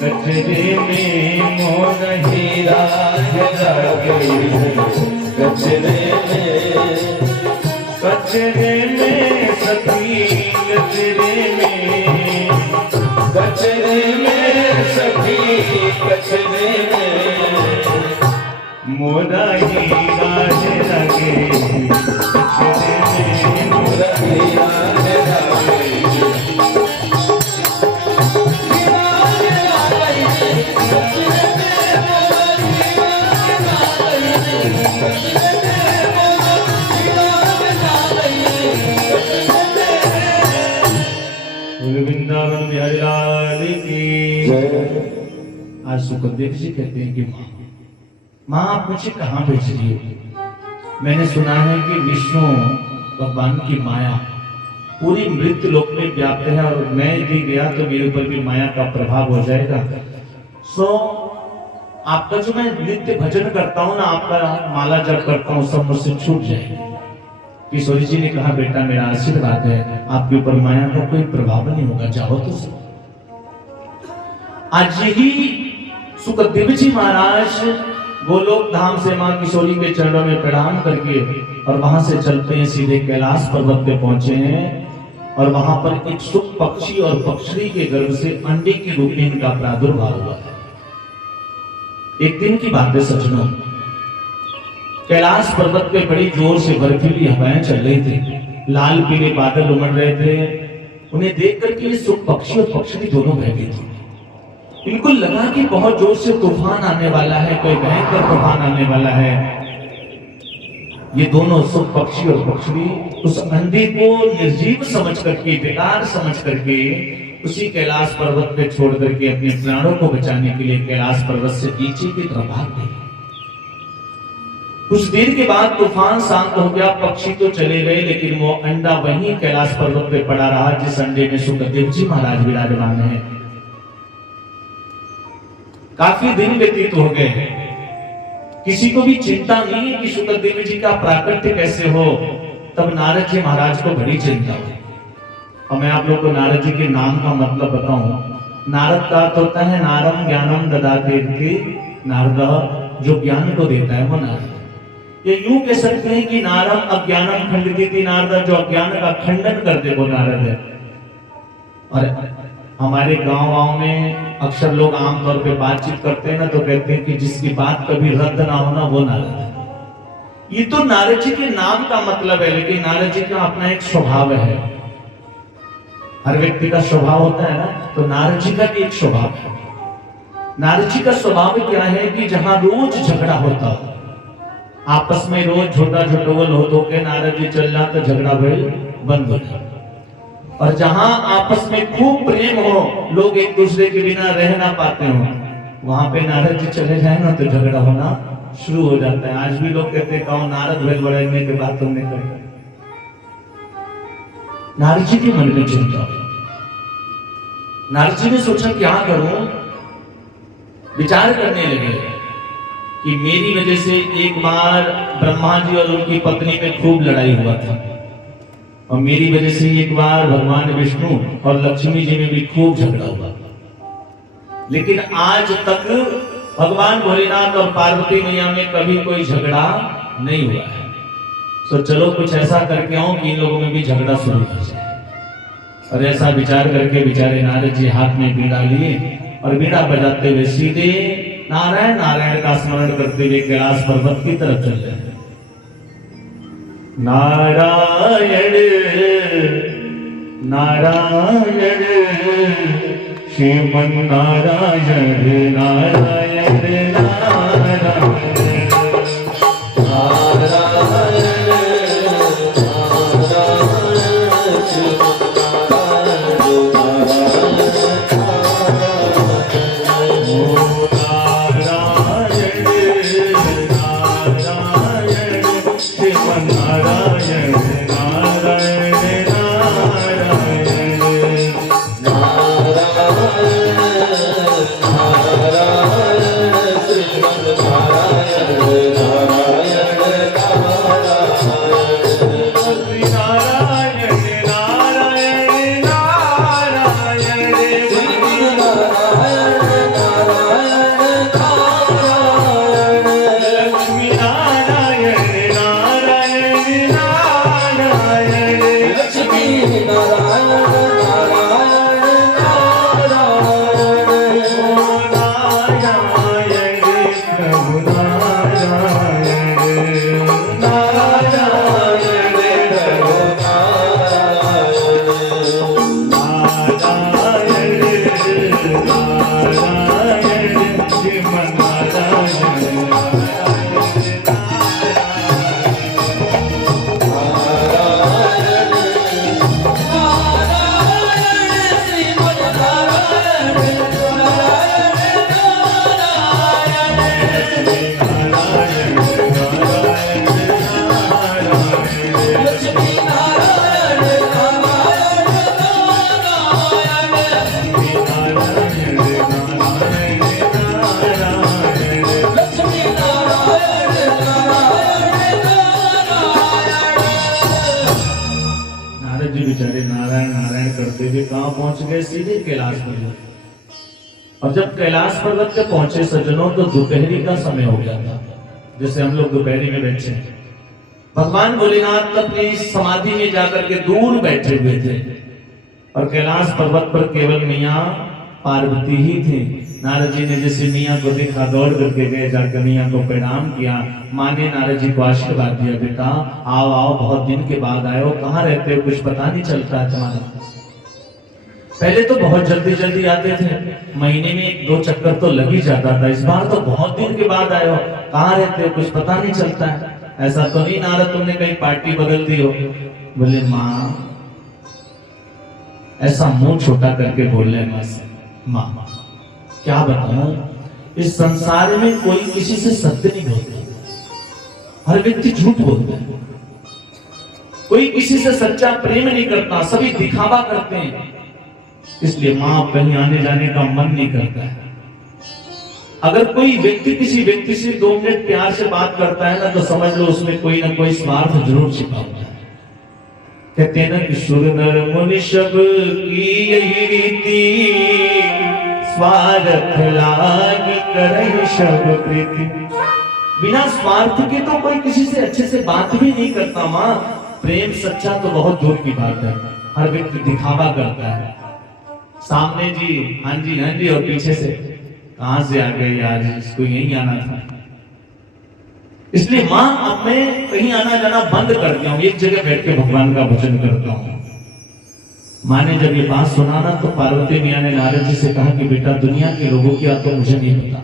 कचरे में मोर हीरा हीरा के कचरे में सखी कचरे में सखी कचरे में मोरा हीरा हीरा के कचरे में मोरा हीरा हीरा वृंदावन बिहारी लाल की जय। आज सुखदेव जी कहते हैं कि माँ आप मुझे कहाँ भेज रही हो? मैंने सुना है कि विष्णु भगवान की माया पूरी मृत्यु लोक में व्याप्त है और मैं भी गया तो मेरे ऊपर भी माया का प्रभाव हो जाएगा। सो आपका जो मैं नित्य भजन करता हूँ ना, आपका माला जप करता हूँ, सब मुझसे छूट जाएगा। किशोरी जी ने कहा बेटा मेरा आशीर्वाद है, आपके ऊपर माया का कोई प्रभाव नहीं होगा, जाओ तो सही। आज ही सुखदेव जी महाराज गोलोक धाम से मां किशोरी के चरणों में प्रणाम करके और वहां से चलते हैं सीधे कैलाश पर्वत पे पहुंचे हैं और वहां पर एक सुख पक्षी और पक्षी के गर्भ से अंडे के रूप में इनका प्रादुर्भाव हुआ है। एक दिन की बात है सज्जनों, कैलाश पर्वत पे बड़ी जोर से बर्फीली हवाएं चल रही थी, लाल पीले बादल उमड़ रहे थे। उन्हें देख करके ये सुख पक्षी और पक्षी दोनों भयभीत थे। इनको लगा कि बहुत जोर से तूफान आने वाला है, कोई भयंकर तूफान आने वाला है। ये दोनों सुख पक्षी और पक्षी उस अंधे को निर्जीव समझ करके, बेकार समझ करके उसी कैलाश पर्वत पे छोड़ करके अपने प्राणों को बचाने के लिए कैलाश पर्वत से नीचे की तरफ भाग गए। कुछ देर के बाद तूफान शांत हो गया, पक्षी तो चले गए, लेकिन वो अंडा वहीं कैलाश पर्वत पे पड़ा रहा जिस अंडे में सुखदेव जी महाराज विराजमान है। काफी दिन व्यतीत हो गए, किसी को भी चिंता नहीं है कि सुखदेव जी का प्राकट्य कैसे हो। तब नारद जी महाराज को बड़ी चिंता हुई। और मैं आप लोग को नारद जी के नाम का मतलब बताऊं। नारद का अर्थ होता है नारम ज्ञानम ददाते इति, नारद जो ज्ञान को देता है वो नारद। ये यूं कह सकते हैं कि नारम अज्ञानम खंडित, नारद जो अज्ञान का खंडन कर दे वो नारद है। और हमारे गांव में अक्सर लोग आमतौर पे बातचीत करते हैं ना, तो कहते हैं कि जिसकी बात कभी रद्द ना होना वो नारद है। ये तो नारद जी के नाम का मतलब है, लेकिन नारद जी का अपना एक स्वभाव है। हर व्यक्ति का स्वभाव होता है ना, तो नारद जी का भी एक स्वभाव है। नारद जी का स्वभाव क्या है कि जहां रोज झगड़ा होता हो, आपस में रोज छोटा झटोल हो के नारद जी चल जाते, झगड़ा भइल बंद हो जाता। और जहां आपस में खूब प्रेम हो, लोग एक दूसरे के बिना रह ना पाते हो, वहां पे नारद जी चले जाए ना तो झगड़ा होना शुरू हो जाता है। आज भी लोग कहते हैं कौन नारद भेल बढ़ाने के बाद तुमने कही। नारद जी के मन में चिंता हुई। नारद जी ने सोचा क्या करूं, विचार करने लगे कि मेरी वजह से एक बार ब्रह्मा जी और उनकी पत्नी में खूब लड़ाई हुआ था, और मेरी वजह से एक बार भगवान विष्णु और लक्ष्मी जी में भी खूब झगड़ा हुआ, लेकिन आज तक भगवान भोलेनाथ और पार्वती मैया में कभी कोई झगड़ा नहीं हुआ है। तो चलो कुछ ऐसा करके आओ कि इन लोगों में भी झगड़ा शुरू हो जाए। और ऐसा विचार करके बेचारे नारद जी हाथ में बीड़ा लिए और बीड़ा बजाते हुए सीधे नारायण नारायण का स्मरण करते हुए कैलाश पर्वत की तरफ चल रहे हैं। नारायण नारायण श्रीमन नारायण नारायण नारायण कहां पहुंच गए, सीधे कैलाश पर्वत। और जब कैलाश पर्वत पे पहुंचे सज्जनों, तो दोपहरी का समय हो गया था, जैसे हम लोग दोपहरी में बैठे। भगवान भोलेनाथ अपनी समाधि में जाकर के दूर बैठे हुए थे, और कैलाश पर्वत पर केवल मियां पार्वती ही थी। नारद जी ने जैसे मियां को देखा, दौड़ करके गए, जाकर मियां को प्रणाम किया। माँ ने नारद जी को आशीर्वाद दिया, बेटा आओ आओ, बहुत दिन के बाद आए हो, कहाँ रहते हो, कुछ पता नहीं चलता है तुम्हारा। पहले तो बहुत जल्दी जल्दी आते थे, महीने में 1-2 चक्कर तो लग ही जाता था, इस बार तो बहुत दिन के बाद आए हो, कहाँ रहते हो, कुछ पता नहीं चलता है। ऐसा तो नहीं नारद तुमने कहीं पार्टी बदल दी हो। बोले माँ, ऐसा मुंह छोटा करके बोल रहे माँ से, माँ क्या बताऊं, इस संसार में कोई किसी से सत्य नहीं बोलता, हर व्यक्ति झूठ बोलता है, कोई किसी से सच्चा प्रेम नहीं करता, सभी दिखावा करते हैं। इसलिए मां कहीं आने जाने का मन नहीं करता है। अगर कोई व्यक्ति किसी व्यक्ति से 2 मिनट प्यार से बात करता है ना, तो समझ लो उसमें कोई ना कोई स्वार्थ जरूर छिपा होता है। कहते हैं ना कि सुर नर मुनि सब की यही रीति, स्वार्थ लागी करहि सब प्रीति। बिना स्वार्थ के तो कोई किसी से अच्छे से बात भी नहीं करता। माँ, प्रेम सच्चा तो बहुत दूर की बात है, हर व्यक्ति दिखावा करता है। सामने जी हाँ जी, और पीछे से कहां से आ गए आज, इसको यहीं आना था। इसलिए मां, अब मैं कहीं आना जाना बंद कर दिया हूं, एक जगह बैठ के भगवान का भजन करता हूं। माँ ने जब ये बात सुना ना तो पार्वती मियाँ ने नारद जी से कहा कि बेटा दुनिया के लोगों की तो मुझे नहीं पता,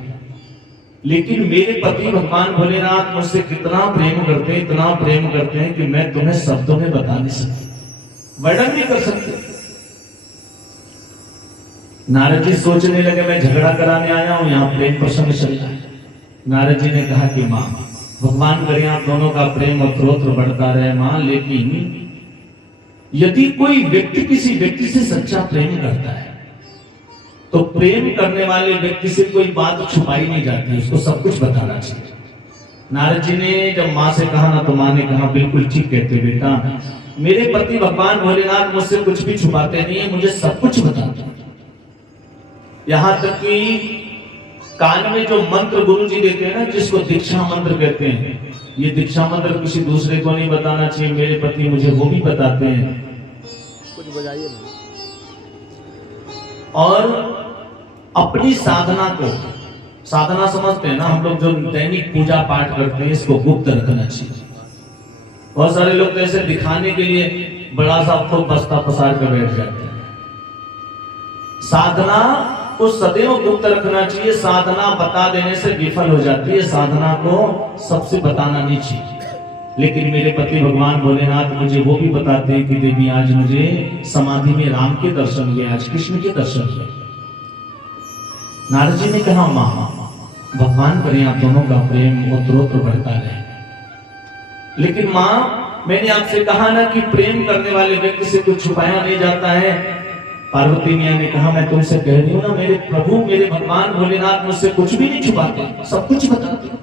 लेकिन मेरे पति भगवान भोलेनाथ मुझसे कितना प्रेम करते हैं, इतना प्रेम करते हैं कि मैं तुम्हें शब्दों में बता नहीं सकती, वर्णन नहीं कर सकते। नारद जी सोचने लगे मैं झगड़ा कराने आया हूं, यहाँ प्रेम प्रसंग चल रहा है। नारद जी ने कहा कि माँ भगवान करे आप दोनों का प्रेम उत्तरोत्तर बढ़ता रहे माँ, लेकिन यदि कोई व्यक्ति किसी व्यक्ति से सच्चा प्रेम करता है तो प्रेम करने वाले व्यक्ति से कोई बात छुपाई नहीं जाती, उसको सब कुछ बताना चाहिए। नारद जी ने जब माँ से कहा ना तो माँ ने कहा बिल्कुल ठीक कहते बेटा, मेरे पति भगवान भोलेनाथ मुझसे कुछ भी छुपाते नहीं है, मुझे सब कुछ बताते हैं। यहां तक कि कान में जो मंत्र गुरु जी देते हैं ना, जिसको दीक्षा मंत्र कहते हैं, ये दीक्षा मंत्र किसी दूसरे को नहीं बताना चाहिए, मेरे पति मुझे वो भी बताते हैं। कुछ बजाइए ना। और अपनी साधना को, साधना समझते हैं ना हम लोग, जो दैनिक पूजा पाठ करते हैं, इसको गुप्त रखना चाहिए। बहुत सारे लोग तो ऐसे दिखाने के लिए बड़ा सा खुद बस्ता पसार कर बैठ जाते हैं। साधना को सदैव गुप्त रखना चाहिए, साधना बता देने से विफल हो जाती है, साधना को सबसे बताना नहीं चाहिए। लेकिन मेरे पति भगवान भोलेनाथ मुझे वो भी बताते हैं कि देवी आज मुझे समाधि में राम के दर्शन हुए, आज कृष्ण के दर्शन हुए। नारद जी ने कहा मां भगवान करे आप दोनों का प्रेम उत्तरोत्तर बढ़ता रहे, लेकिन मां मैंने आपसे कहा ना कि प्रेम करने वाले व्यक्ति से कुछ छुपाया नहीं जाता है। पार्वती मियाँ ने कहा मैं तुमसे कह रही हूँ ना, मेरे प्रभु मेरे भगवान भोलेनाथ मुझसे कुछ भी नहीं छुपाते, सब कुछ बताते।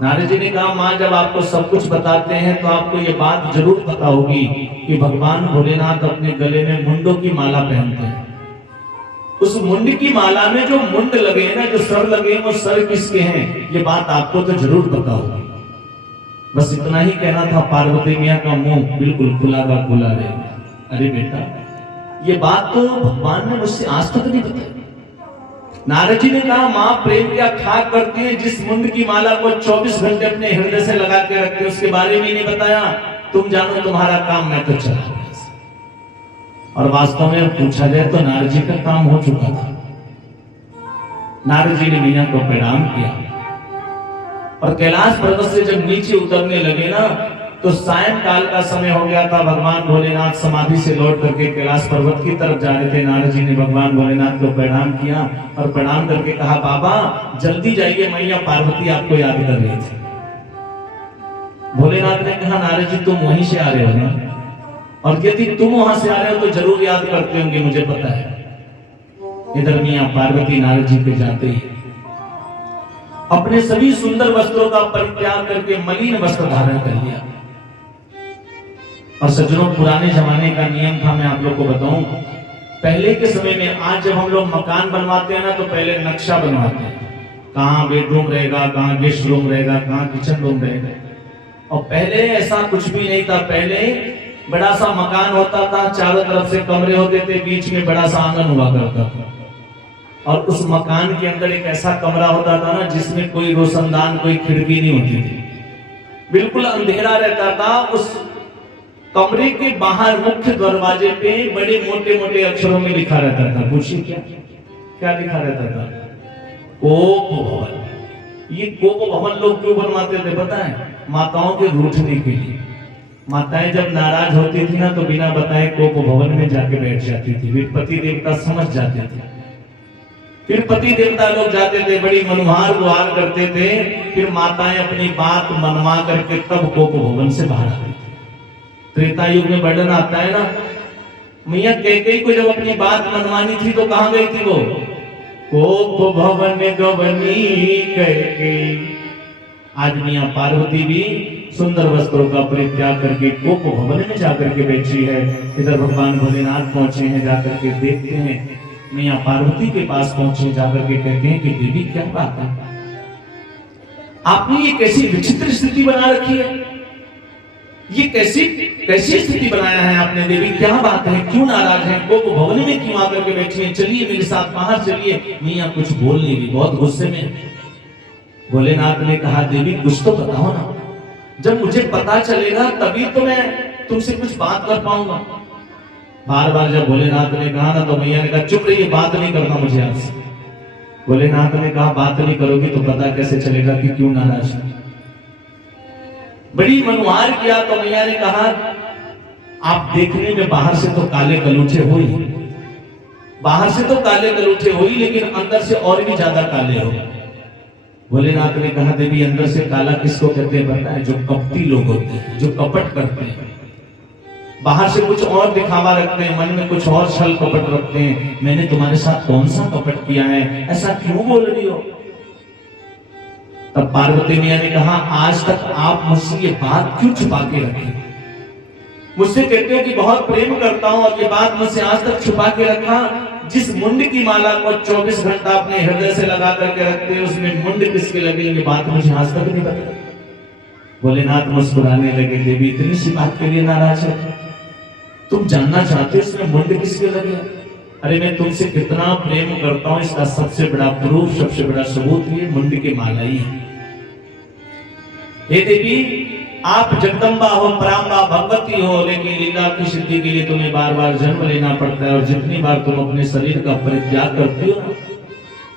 नारद जी ने कहा माँ जब आपको सब कुछ बताते हैं तो आपको ये बात जरूर पता होगी कि भगवान भोलेनाथ अपने गले में मुंडों की माला पहनते हैं। उस मुंड की माला में जो मुंड लगे हैं ना, जो सर लगे हैं, वो सर किसके हैं, ये बात आपको तो जरूर पता होगी। बस इतना ही कहना था। पार्वती मियाँ का मुंह बिल्कुल खुला का खुला रहे। अरे बेटा ये बात तो भगवान ने मुझसे आज तक नहीं बताई। नारद जी ने कहा माँ प्रेम क्या खाक करती है, जिस मुंड की माला को 24 घंटे अपने हृदय से लगा के रखते उसके बारे में नहीं बताया। तुम जानो तुम्हारा काम मैं तो चला गया। और वास्तव में पूछा जाए तो नारद जी का काम हो चुका था। नारद जी ने मैया को प्रणाम किया और कैलाश पर्वत से जब नीचे उतरने लगे ना तो सायंकाल का समय हो गया था। भगवान भोलेनाथ समाधि से लौट करके कैलाश पर्वत की तरफ जा रहे थे। नारद जी ने भगवान भोलेनाथ को प्रणाम किया और प्रणाम करके कहा बाबा जल्दी जाइए, मैया पार्वती आपको याद कर रही थी। भोलेनाथ ने कहा नारद जी तुम वहीं से आ रहे हो ना, और यदि तुम वहां से आ रहे हो तो जरूर याद करते होंगे, मुझे पता है। इधर मियां पार्वती नारद जी पे जाते ही अपने सभी सुंदर वस्त्रों का परित्याग करके मलिन वस्त्र धारण कर लिया। और सज्जनों पुराने जमाने का नियम था, मैं आप लोग को बताऊं। पहले के समय में, आज जब हम लोग मकान बनवाते हैं ना तो पहले नक्शा बनवाते हैं, कहाँ बेडरूम रहेगा, कहाँ गेस्ट रूम रहेगा, कहाँ किचन रूम रहेगा। और पहले ऐसा कुछ भी नहीं था। पहले बड़ा सा मकान होता था, चारों तरफ से कमरे होते थे, बीच में बड़ा सा आंगन हुआ करता था। और उस मकान के अंदर एक ऐसा कमरा होता था ना जिसमें कोई रोशनदान, कोई खिड़की नहीं होती थी, बिल्कुल अंधेरा रहता था। उस कमरे के बाहर मुख्य दरवाजे पे बड़े मोटे मोटे अक्षरों में लिखा रहता था। पूछिए क्या क्या लिखा रहता था? कोप भवन। ये कोप भवन लोग क्यों बनवाते थे पता है? माताओं के रूठने के लिए। माताएं जब नाराज होती थी ना तो बिना बताए कोप भवन में जाके बैठ जाती थी। फिर पति देवता समझ जाते थे, फिर पति देवता लोग जाते थे, बड़ी मनोहार गुहार करते थे। फिर माताएं अपनी बात मनवा करके तब कोप भवन से बाहर आती थी। त्रेता युग में वर्णन आता है ना, मैया कैकेयी को जब अपनी बात मनवानी थी तो कहां गई थी वो? कोप भवन गवनी कैकेयी। आज मियां पार्वती भी सुंदर वस्त्रों का परित्याग करके कोप भवन में जाकर के बैठी है। इधर भगवान भोलेनाथ पहुंचे हैं, जाकर के देखते हैं। मियां पार्वती के पास पहुंचे, जाकर के कहते हैं कि देवी क्या बात है, आपने ये कैसी विचित्र स्थिति बना रखी है, ये कैसी स्थिति बनाया है आपने देवी, क्या बात है, क्यों नाराज है, कोप भवन में क्यों आकर के बैठी है, चलिए मेरे साथ बाहर चलिए। मियां कुछ बोल नहीं रही, बहुत गुस्से में। भोलेनाथ ने कहा देवी कुछ तो बताओ ना, जब मुझे पता चलेगा तभी तो मैं तुमसे कुछ बात कर पाऊंगा। बार बार जब भोलेनाथ ने कहा ना तो मैया ने कहा चुप रहिए, बात नहीं करना मुझे आपसे। भोलेनाथ ने कहा बात नहीं करोगी तो पता कैसे चलेगा कि क्यों नाराज है। बड़ी मनुहार किया तो मैया ने कहा आप देखने में बाहर से तो काले कलूठे हो ही, बाहर से तो काले कलूठे हो ही, लेकिन अंदर से और भी ज्यादा काले हो। भोलेनाथ ने कहा देवी अंदर से काला किसको कहते हैं पता है? जो कपटी लोग होते हैं, जो कपट करते हैं, बाहर से कुछ और दिखावा रखते हैं, मन में कुछ और छल कपट रखते हैं। मैंने तुम्हारे साथ कौन सा कपट किया है, ऐसा क्यों बोल रही हो? तब पार्वती मैया ने कहा आज तक आप मुझसे ये बात क्यों छुपा के रखी? मुझसे कहते हो कि बहुत प्रेम करता हूं और ये बात मुझसे आज तक छुपा के रखा। जिस मुंड की माला को 24 घंटा अपने हृदय से लगा करके रखते हैं उसमें मुंड किसके लगे, ये बात मुझे आज तक नहीं पता। भोलेनाथ मुस्कुराने लगे, देवी इतनी सी बात के लिए नाराज है? तुम जानना चाहते हो इसमें मुंड किसके लगे? अरे मैं तुमसे कितना प्रेम करता हूं इसका सबसे बड़ा प्रूफ, सबसे बड़ा सबूत ये मुंड की माला ही है। हे देवी आप जगदम्बा हो, पराम्बा भगवती हो, लेकिन लीला की सिद्धि के लिए तुम्हें बार बार जन्म लेना पड़ता है और जितनी बार तुम अपने शरीर का परित्याग करती हो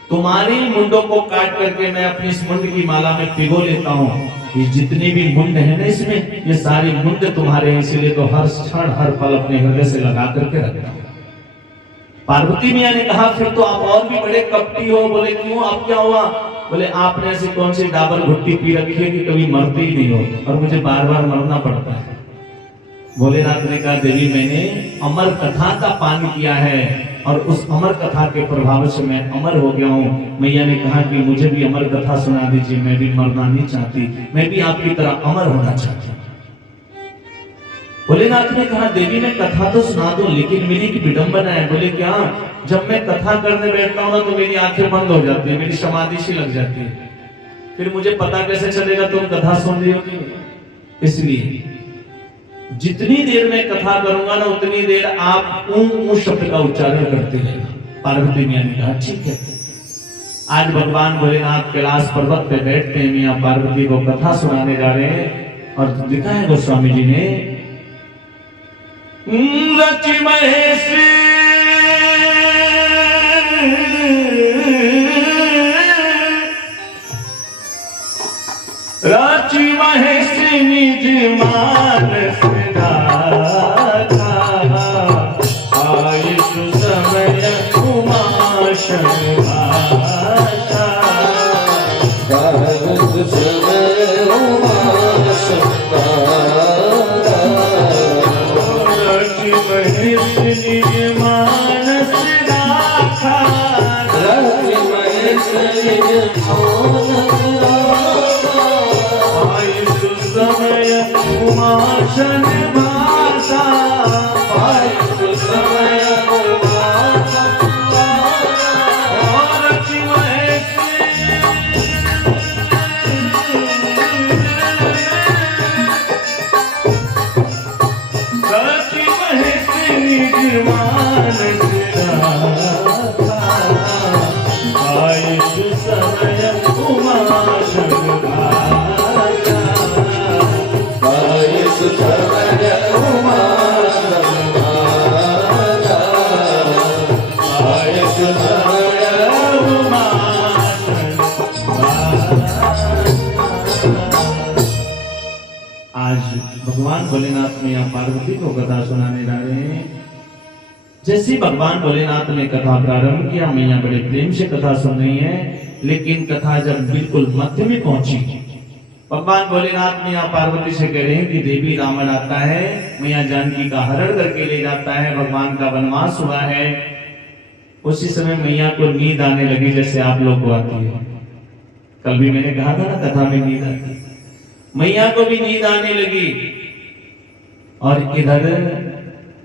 तुम्हारी मुंडों को काट करके मैं अपनी इस मुंड की माला में पिघो लेता हूँ। ये जितनी भी मुंड है ना इसमें, ये सारी मुंड तुम्हारे हैं, इसीलिए तो हर क्षण हर पल अपने हृदय से लगा करके रखता हूँ। पार्वती मैया ने कहा फिर तो आप और भी बड़े कपटी हो। बोले क्यों, अब क्या हुआ? बोले आपने ऐसी कौन सी डाबर घुट्टी पी रखी है कि कभी मरते ही नहीं हो और मुझे बार बार मरना पड़ता है। भोलेनाथ ने कहा देवी मैंने अमर कथा का पान किया है और उस अमर कथा के प्रभाव से मैं अमर हो गया हूँ। मैया ने कहा कि मुझे भी अमर कथा सुना दीजिए, मैं भी मरना नहीं चाहती, मैं भी आपकी तरह अमर होना चाहती हूँ। भोलेनाथ ने कहा देवी मैं कथा तो सुना दूं लेकिन मेरी एक विडंबना है। बोले क्या? जब मैं कथा करने बैठता हूँ ना तो मेरी आंखें बंद हो जाती है, मेरी समाधि सी लग जाती है, फिर मुझे पता कैसे चलेगा तुम कथा सुन रही हो कि नहीं? इसलिए जितनी देर मैं कथा करूंगा ना उतनी देर आप ऊं शब्द का उच्चारण करते रहना। पार्वती मैया ने कहा ठीक है। आज भगवान भोलेनाथ कैलाश पर्वत पे बैठते हैं, मियां पार्वती को कथा सुनाने जा रहे हैं और लिखा है गोस्वामी जी ने रचि महेश्वरी रचि महेश्वरी निज मानस गाथा आयु समय उमा शंभाषा आयु समय उमा शंभाषा रचि महेश्वरी निज मानस गाथा रचि महेश्वरी निज मानस समय उमाशन भाषा आयु समय और रचि महेश्वरी निज मानस गाथा आयु समय उमाशन भाषा आयु समय उमा शंभाषा आयु समय आज भगवान भोलेनाथ ने पार्वती को कथा सुनाने जा रहे हैं। जैसे भगवान भोलेनाथ ने कथा प्रारंभ किया, मैया बड़े प्रेम से कथा सुन रही है, लेकिन कथा जब बिल्कुल मध्य में पहुंची भगवान भोलेनाथ मैया पार्वती से कह रहे हैं कि देवी रावण आता है, मैया जानकी का हरण करके ले जाता है, भगवान का वनवास हुआ है। उसी समय मैया को नींद आने लगी जैसे आप लोग को आती है। कल भी मैंने कहा था ना कथा में नींद आती है, मैया को भी नींद आने लगी और इधर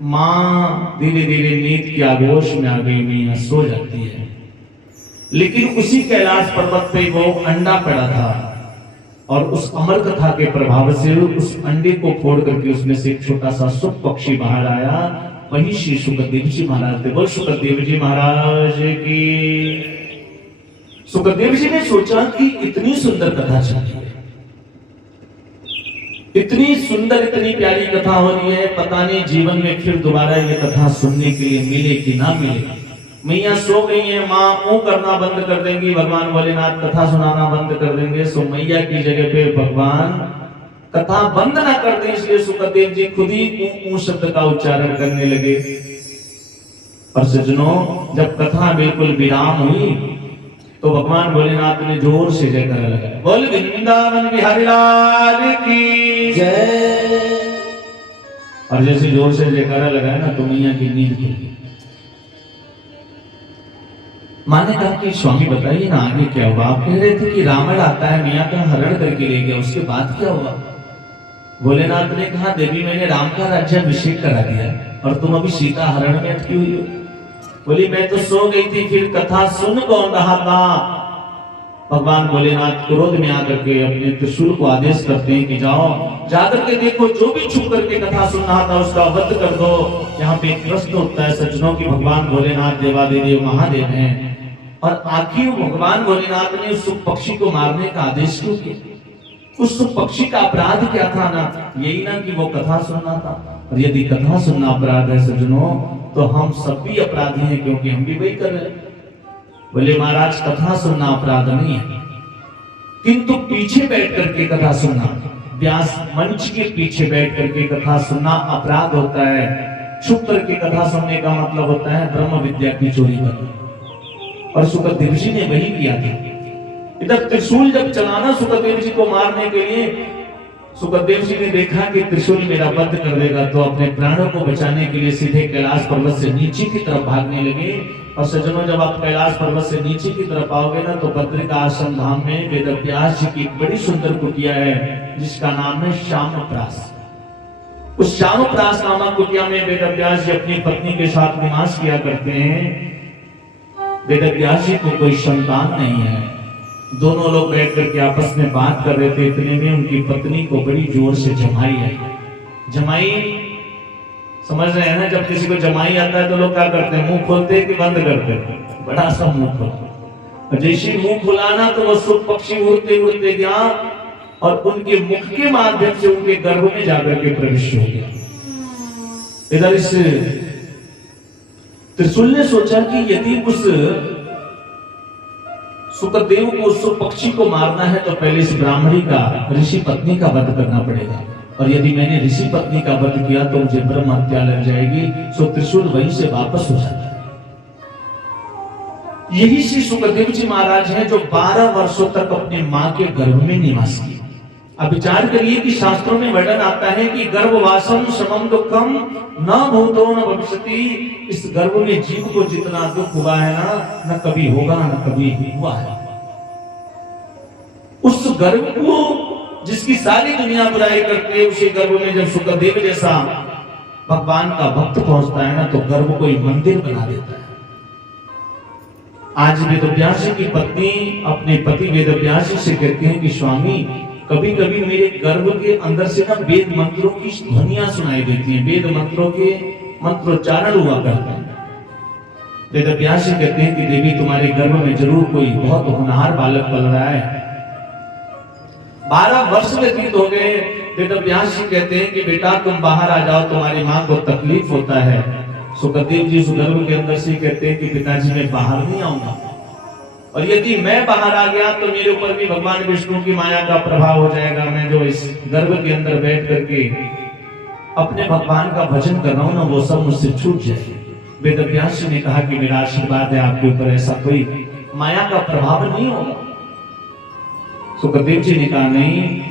मां धीरे धीरे नींद की आगोश में आ गई, मैया सो जाती है। लेकिन उसी कैलाश पर्वत पे वो अंडा पड़ा था और उस अमर कथा के प्रभाव से उस अंडे को फोड़ करके उसमें से एक छोटा सा सुख पक्षी बाहर आया। वही श्री सुखदेव जी महाराज थे। बोल सुखदेव जी महाराज की। सुखदेव जी ने सोचा कि इतनी सुंदर कथा चली है, इतनी सुंदर इतनी प्यारी कथा हो रही है, पता नहीं जीवन में फिर दोबारा ये कथा सुनने के लिए मिले कि ना मिले। मैया सो गई है, माँ ऊ करना बंद कर देंगी, भगवान भोलेनाथ कथा सुनाना बंद कर देंगे। सो मैया की जगह पे भगवान कथा बंद ना कर दे, इसलिए सुखदेव जी खुद ही ऊ शब्द का उच्चारण करने लगे। और सज्जनों, जब कथा बिल्कुल विराम हुई तो भगवान भोलेनाथ ने जोर से जयकारा लगाया, बोल वृंदावन बिहारी लाल की जय। और जैसे जोर से जयकारा लगाया ना तो मैया की नींद खुल गई। माँ ने कहा कि स्वामी बताइए ना आगे क्या हुआ। आप कह रहे थे कि रावण आता है मियाँ का हरण करके ले गया, उसके बाद क्या हुआ? भोलेनाथ ने कहा देवी मैंने राम का राज्याभिषेक करा दिया और तुम अभी सीता हरण में अटकी हुई हो। बोली मैं तो सो गई थी, फिर कथा सुन कौन रहा था? भगवान भोलेनाथ क्रोध में आकर के अपने त्रिशूल को आदेश करते हैं कि जाओ जाकर के देखो, जो भी छुप करके कथा सुन रहा था उसका वध कर दो। यहाँ पे एक प्रश्न उठता है सज्जनों की, भगवान भोलेनाथ देवादेव महादेव हैं और आखिर भगवान भोलेनाथ ने उस पक्षी को मारने का आदेश क्यों किया? उस पक्षी का अपराध क्या था? ना यही ना कि वो कथा सुनना था। और यदि कथा सुनना अपराध है सज्जनों, तो हम सब भी अपराधी हैं, क्योंकि हम भी वही कर रहे हैं। बोले महाराज कथा सुनना अपराध नहीं है, किंतु पीछे बैठ करके कथा सुनना, व्यास मंच के पीछे बैठ करके कथा सुनना अपराध होता है। छुप करके कथा सुनने का मतलब होता है ब्रह्म विद्या की चोरी करना। और सुखदेव जी ने वही किया था। इधर त्रिशूल जब चलाना सुखदेव जी को मारने के लिए, सुखदेव जी ने देखा कि त्रिशूल मेरा वध कर देगा, तो अपने प्राणों को बचाने के लिए सीधे कैलाश पर्वत से नीचे की तरफ भागने लगे। और सज्जनों, जब आप कैलाश पर्वत से नीचे की तरफ आओगे ना, तो बद्रिका आश्रम धाम में वेदव्यास जी की एक बड़ी सुंदर कुटिया है जिसका नाम है श्यामप्रास। उस श्यामप्रास नामक कुटिया में वेदव्यास जी अपनी पत्नी के साथ निवास किया करते हैं। वेदव्यास जी को कोई संतान नहीं है। दोनों लोग बैठ करके आपस में बात कर रहे थे, इतने में उनकी पत्नी को बड़ी जोर से जमाई आई। जमाई समझ रहे हैं ना, जब किसी को जमाई आता है तो लोग क्या करते हैं, मुंह खोलते हैं कि बंद करते हैं? बड़ा सा मुंह खोलते। और जैसे मुंह खुलाना तो वो सुख पक्षी उड़ते उड़ते गया और उनके मुख के माध्यम से उनके गर्भ में जाकर के प्रवेश हो गया। इधर इस त्रिशूल ने सोचा कि यदि उस सुखदेव को, उस पक्षी को मारना है तो पहले इस ब्राह्मणी का, ऋषि पत्नी का वध करना पड़ेगा। और यदि मैंने ऋषि पत्नी का वध किया तो मुझे ब्रह्म हत्या लग जाएगी। सो त्रिशूल वहीं से वापस हो जाता है। यही श्री सुखदेव जी महाराज हैं जो 12 वर्षों तक अपनी मां के गर्भ में निवास किया। अब विचार करिए कि शास्त्रों में वर्णन आता है कि गर्भवासम समम दुखम न भूतो न भविष्यति। इस गर्भ में जीव को जितना दुख हुआ है ना, न कभी होगा न कभी हुआ है। उस गर्भ को जिसकी सारी दुनिया बुराई करती है, उसी गर्भ में जब सुखदेव जैसा भगवान का भक्त पहुंचता है ना, तो गर्भ को एक मंदिर बना देता है। आज वेदव्यास जी की पत्नी अपने पति वेदव्यास जी से कहती है कि स्वामी, कभी कभी मेरे गर्भ के अंदर से ना वेद मंत्रों की ध्वनियां सुनाई देती हैं, वेद मंत्रों के मंत्रोच्चारण हुआ करते हैं। वेदव्यास जी कहते हैं कि देवी तुम्हारे गर्भ में जरूर कोई बहुत होनहार बालक पल रहा है। 12 वर्ष व्यतीत हो गए। वेदव्यास जी कहते हैं कि बेटा तुम बाहर आ जाओ, तुम्हारी माँ को तकलीफ होता है। सुखदेव जी उस गर्भ के अंदर से कहते हैं कि पिताजी मैं बाहर नहीं आऊंगा, और यदि मैं बाहर आ गया तो मेरे ऊपर भी भगवान विष्णु की माया का प्रभाव हो जाएगा। मैं जो इस गर्भ के अंदर बैठ करके अपने भगवान का भजन कर रहा हूं ना, वो सब मुझसे छूट जाए। वेदव्यास जी ने कहा कि मेरा आशीर्वाद है आपके ऊपर, ऐसा कोई माया का प्रभाव नहीं होगा। सुखदेव जी ने कहा नहीं,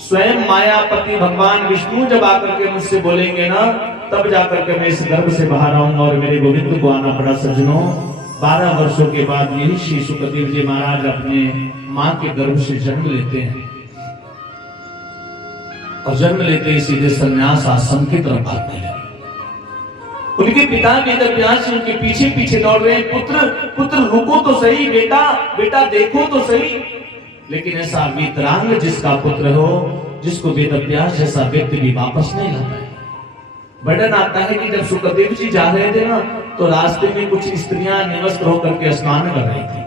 स्वयं मायापति भगवान विष्णु जब आकर के मुझसे बोलेंगे ना, तब जाकर के मैं इस गर्भ से बाहर आऊंगा। और मेरे गोविंद को आना पड़ा। सज्जनों, 12 वर्षों के बाद यही श्री सुखदेव जी महाराज अपने मां के गर्भ से जन्म लेते हैं, और जन्म लेते ही सीधे संन्यास आश्रम की तरफ भागने लगे। उनके पिता वेदव्यास जी उनके पीछे पीछे दौड़ रहे हैं, पुत्र पुत्र रुको तो सही, बेटा बेटा देखो तो सही। लेकिन ऐसा वीतरांग जिसका पुत्र हो, जिसको वेदव्यास जैसा व्यक्ति भी वापस नहीं लाता है। वर्णन आता है कि जब सुखदेव जी जा रहे थे ना, तो रास्ते में कुछ स्त्रियां निवस्त्र होकर के स्नान कर रही थी।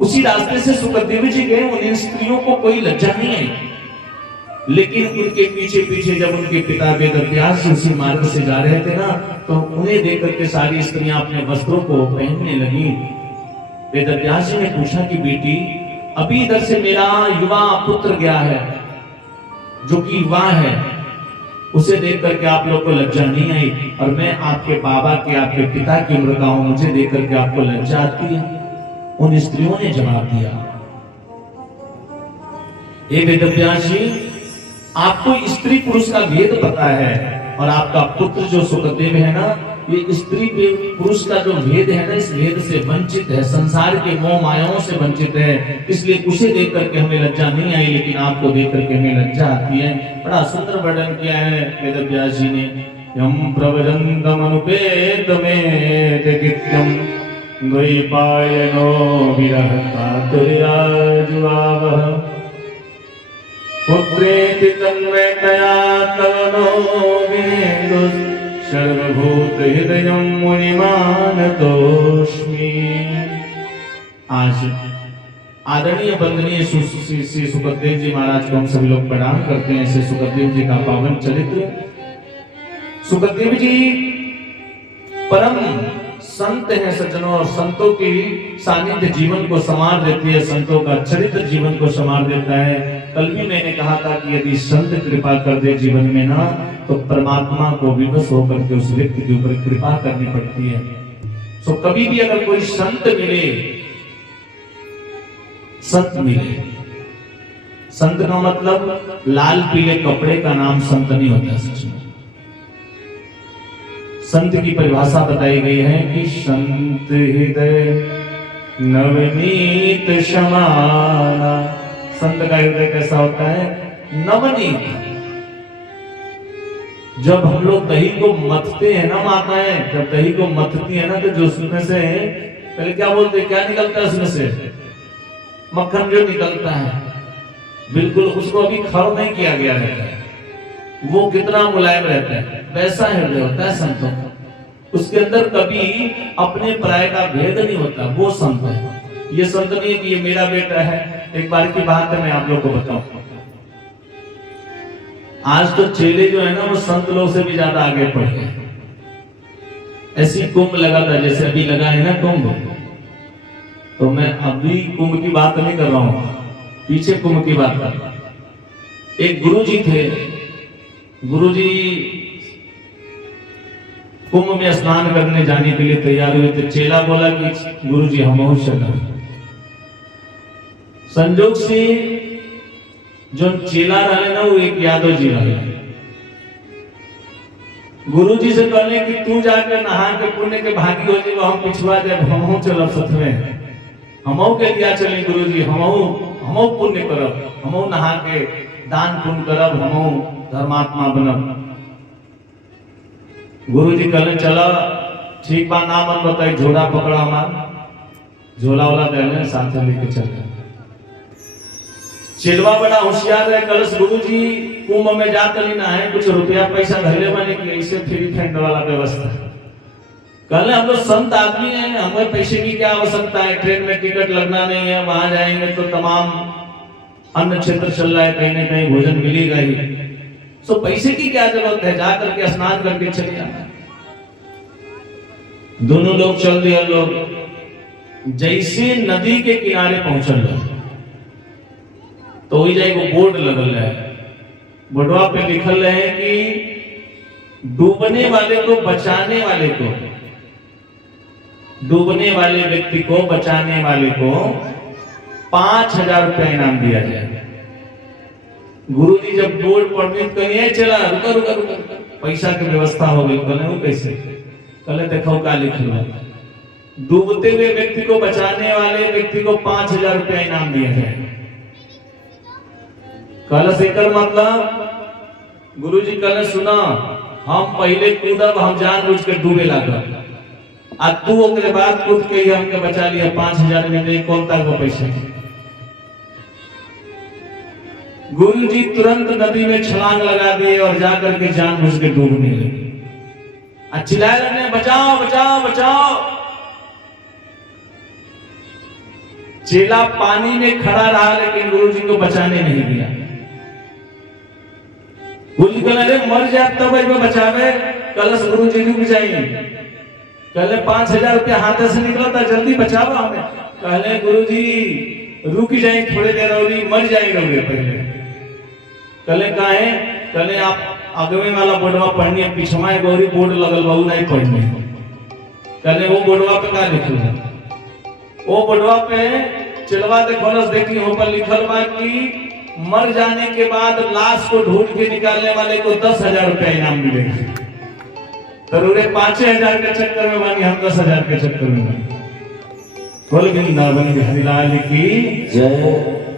उसी रास्ते से सुखदेव जी गए, उन स्त्रियों को कोई लज्जा नहीं आई। लेकिन उनके पीछे पीछे जब उनके पिता वेदव्यास जी उसी मार्ग से जा रहे थे ना, तो उन्हें देख करके सारी स्त्रियां अपने वस्त्रों को पहनने लगी। वेदव्यास जी ने पूछा कि बेटी, अभी इधर से मेरा युवा पुत्र गया है, जो कि युवा है, उसे देख करके आप लोग को लज्जा नहीं आई, और मैं आपके बाबा के, आपके पिता की उम्र का हूं, मुझे देख करके आपको लज्जा आती है? उन स्त्रियों ने जवाब दिया, हे वेदव्यास जी, आपको स्त्री पुरुष का भेद पता है, और आपका पुत्र जो सुखदेव है ना, ये स्त्री पुरुष का जो भेद है ना, इस भेद से वंचित है, संसार के मोह मायाओं से वंचित है, इसलिए उसे देख करके हमें लज्जा नहीं आई, लेकिन आपको देख करके हमें लज्जा आती है। बड़ा सुंदर वर्णन किया है वेदव्यास जी ने। यम प्रवदन्तम अनुपेत में जगित्यम द्वैपायनो विरह कातुर्याजुआवः पुत्रेति तन्मयतया तवनो विनेदुः सर्वभूत हृदयं मुनिमानतोऽस्मि। आज आदरणीय वंदनीय श्री सुखदेव जी महाराज को हम सभी लोग प्रणाम करते हैं। ऐसे सुखदेव जी का पावन चरित्र। सुखदेव जी परम संत हैं सज्जनों, और संतों की सानिध्य जीवन को संवार देती है, संतों का चरित्र जीवन को संवार देता है। कल भी मैंने कहा था कि यदि संत कृपा कर दे जीवन में ना, तो परमात्मा को विवश होकर के उस व्यक्ति के ऊपर कृपा करनी पड़ती है। सो कभी भी अगर कोई संत मिले, संत का मतलब लाल पीले कपड़े का नाम संत नहीं होता। सच में संत की परिभाषा बताई गई है कि संत हृदय नवनीत समाना। संत का हृदय कैसा होता है? नवनीत। जब हम लोग दही को मथते हैं ना माताएं, जब दही को मथती है ना, तो जो उसमें से पहले क्या बोलते हैं, क्या निकलता है उसमें से? मक्खन जो निकलता है, बिल्कुल उसको अभी खर नहीं किया गया रहता है, वो कितना मुलायम रहता है, वैसा हृदय होता है संतों का। उसके अंदर कभी अपने पराये का भेद नहीं होता, वो संत है। ये संत नहीं है कि ये मेरा बेटा है। एक बार की बात है, मैं आप लोग को बताऊं। आज तो चेले जो है ना, वो संत लोग से भी ज्यादा आगे बढ़ गए। ऐसी कुंभ लगा था, जैसे अभी लगा है ना कुंभ, तो मैं अभी कुंभ की बात नहीं कर रहा हूं, पीछे कुंभ की बात कर रहा हूं। एक गुरुजी थे, गुरुजी कुंभ में स्नान करने जाने के लिए तैयार हुए थे। चेला बोला कि गुरुजी हम चला। संजोग से जो चेला रहे ना, वो एक यादव जी रहे। गुरुजी से कहने कि तू जाकर नहा के पुण्य के भागी हो जाए, हम पिछुआ जाए, हम चलब सथ में, हम के लिया चले गुरुजी, हम पुण्य करब, हम नहा के दान पुण्य करब, हम धर्मात्मा बनब। गुरुजी कहले चला ठीक बा, ना मन बताई, झोला पकड़ा, हमारा झोला वाला दे साथ लेके चल गए। चेलवा बड़ा होशियार है, कलश गुरुजी कुंभ में जाकर लेना है, कुछ रुपया पैसा धरले बने की ऐसे फ्री फंड वाला व्यवस्था। कहले हम लोग संत आदमी हैं, हमें पैसे की क्या आवश्यकता है, ट्रेन में टिकट लगना नहीं है, वहां जाएंगे तो तमाम अन्न क्षेत्र चल रहा है, कहीं ना कहीं भोजन मिलेगा ही, सो पैसे की क्या जरूरत है, जाकर के स्नान करके चले जाना। दोनों लोग चल दिए। लोग जैसे नदी के किनारे पहुंचल तो वही जाए वो बोर्ड लगल है, बोर्डवा पे लिखल है कि डूबने वाले को बचाने वाले को, डूबने वाले व्यक्ति को बचाने वाले को 5,000 रुपया इनाम दिया जाए। गुरुजी जब बोर्ड पढ़ने कहीं चला, रुका रुका रुका, पैसा की व्यवस्था हो गई। कहले वो कैसे? कहले देखो का लिखल है, डूबते हुए व्यक्ति को बचाने वाले व्यक्ति को 5,000 रुपया इनाम दिया जाए। कहले सेकर मतलब गुरुजी कहले सुना, हम पहले कूदब, हम जानबूझ के डूबे लागल, आ तू ओकरे बाद कूद के हमके बचा लिया, 5,000 में दे, कौन तक वो पैसा। गुरुजी तुरंत नदी में छलांग लगा दिए और जाकर के जानबूझ के डूबने लगे। चिल्लाए लगे बचाओ बचाओ बचाओ। चेला पानी में खड़ा रहा, लेकिन गुरुजी को बचाने नहीं दिया। गुरुजी कहले मर जाए तब अइबे बचावे। कलश गुरुजी रुक जाइए, कहले 5000 रुपया हाथ से निकलता, जल्दी बचावा हमें। कहले गुरुजी रुक जाइए थोड़ी देर और मर जाएंगे पहले। कहले काहे? कहले आप अगवे वाला बोर्डवा पढ़नी है, पिछवा एक और बोर्ड लगल बा उ नहीं पढ़नी। कहले वो बोर्डवा पे का लिखल है? वो बोर्डवा पे चिलवा दे खोलस देखी, हो पर लिखल बा कि मर जाने के बाद लाश को ढूंढ के निकालने वाले को 10,000 रुपया इनाम मिलेगा। तरुरे 5,000 के चक्कर में बानी, हम 10,000 के चक्कर में बानी। बोल वृंदावन बिहारी लाल की जय।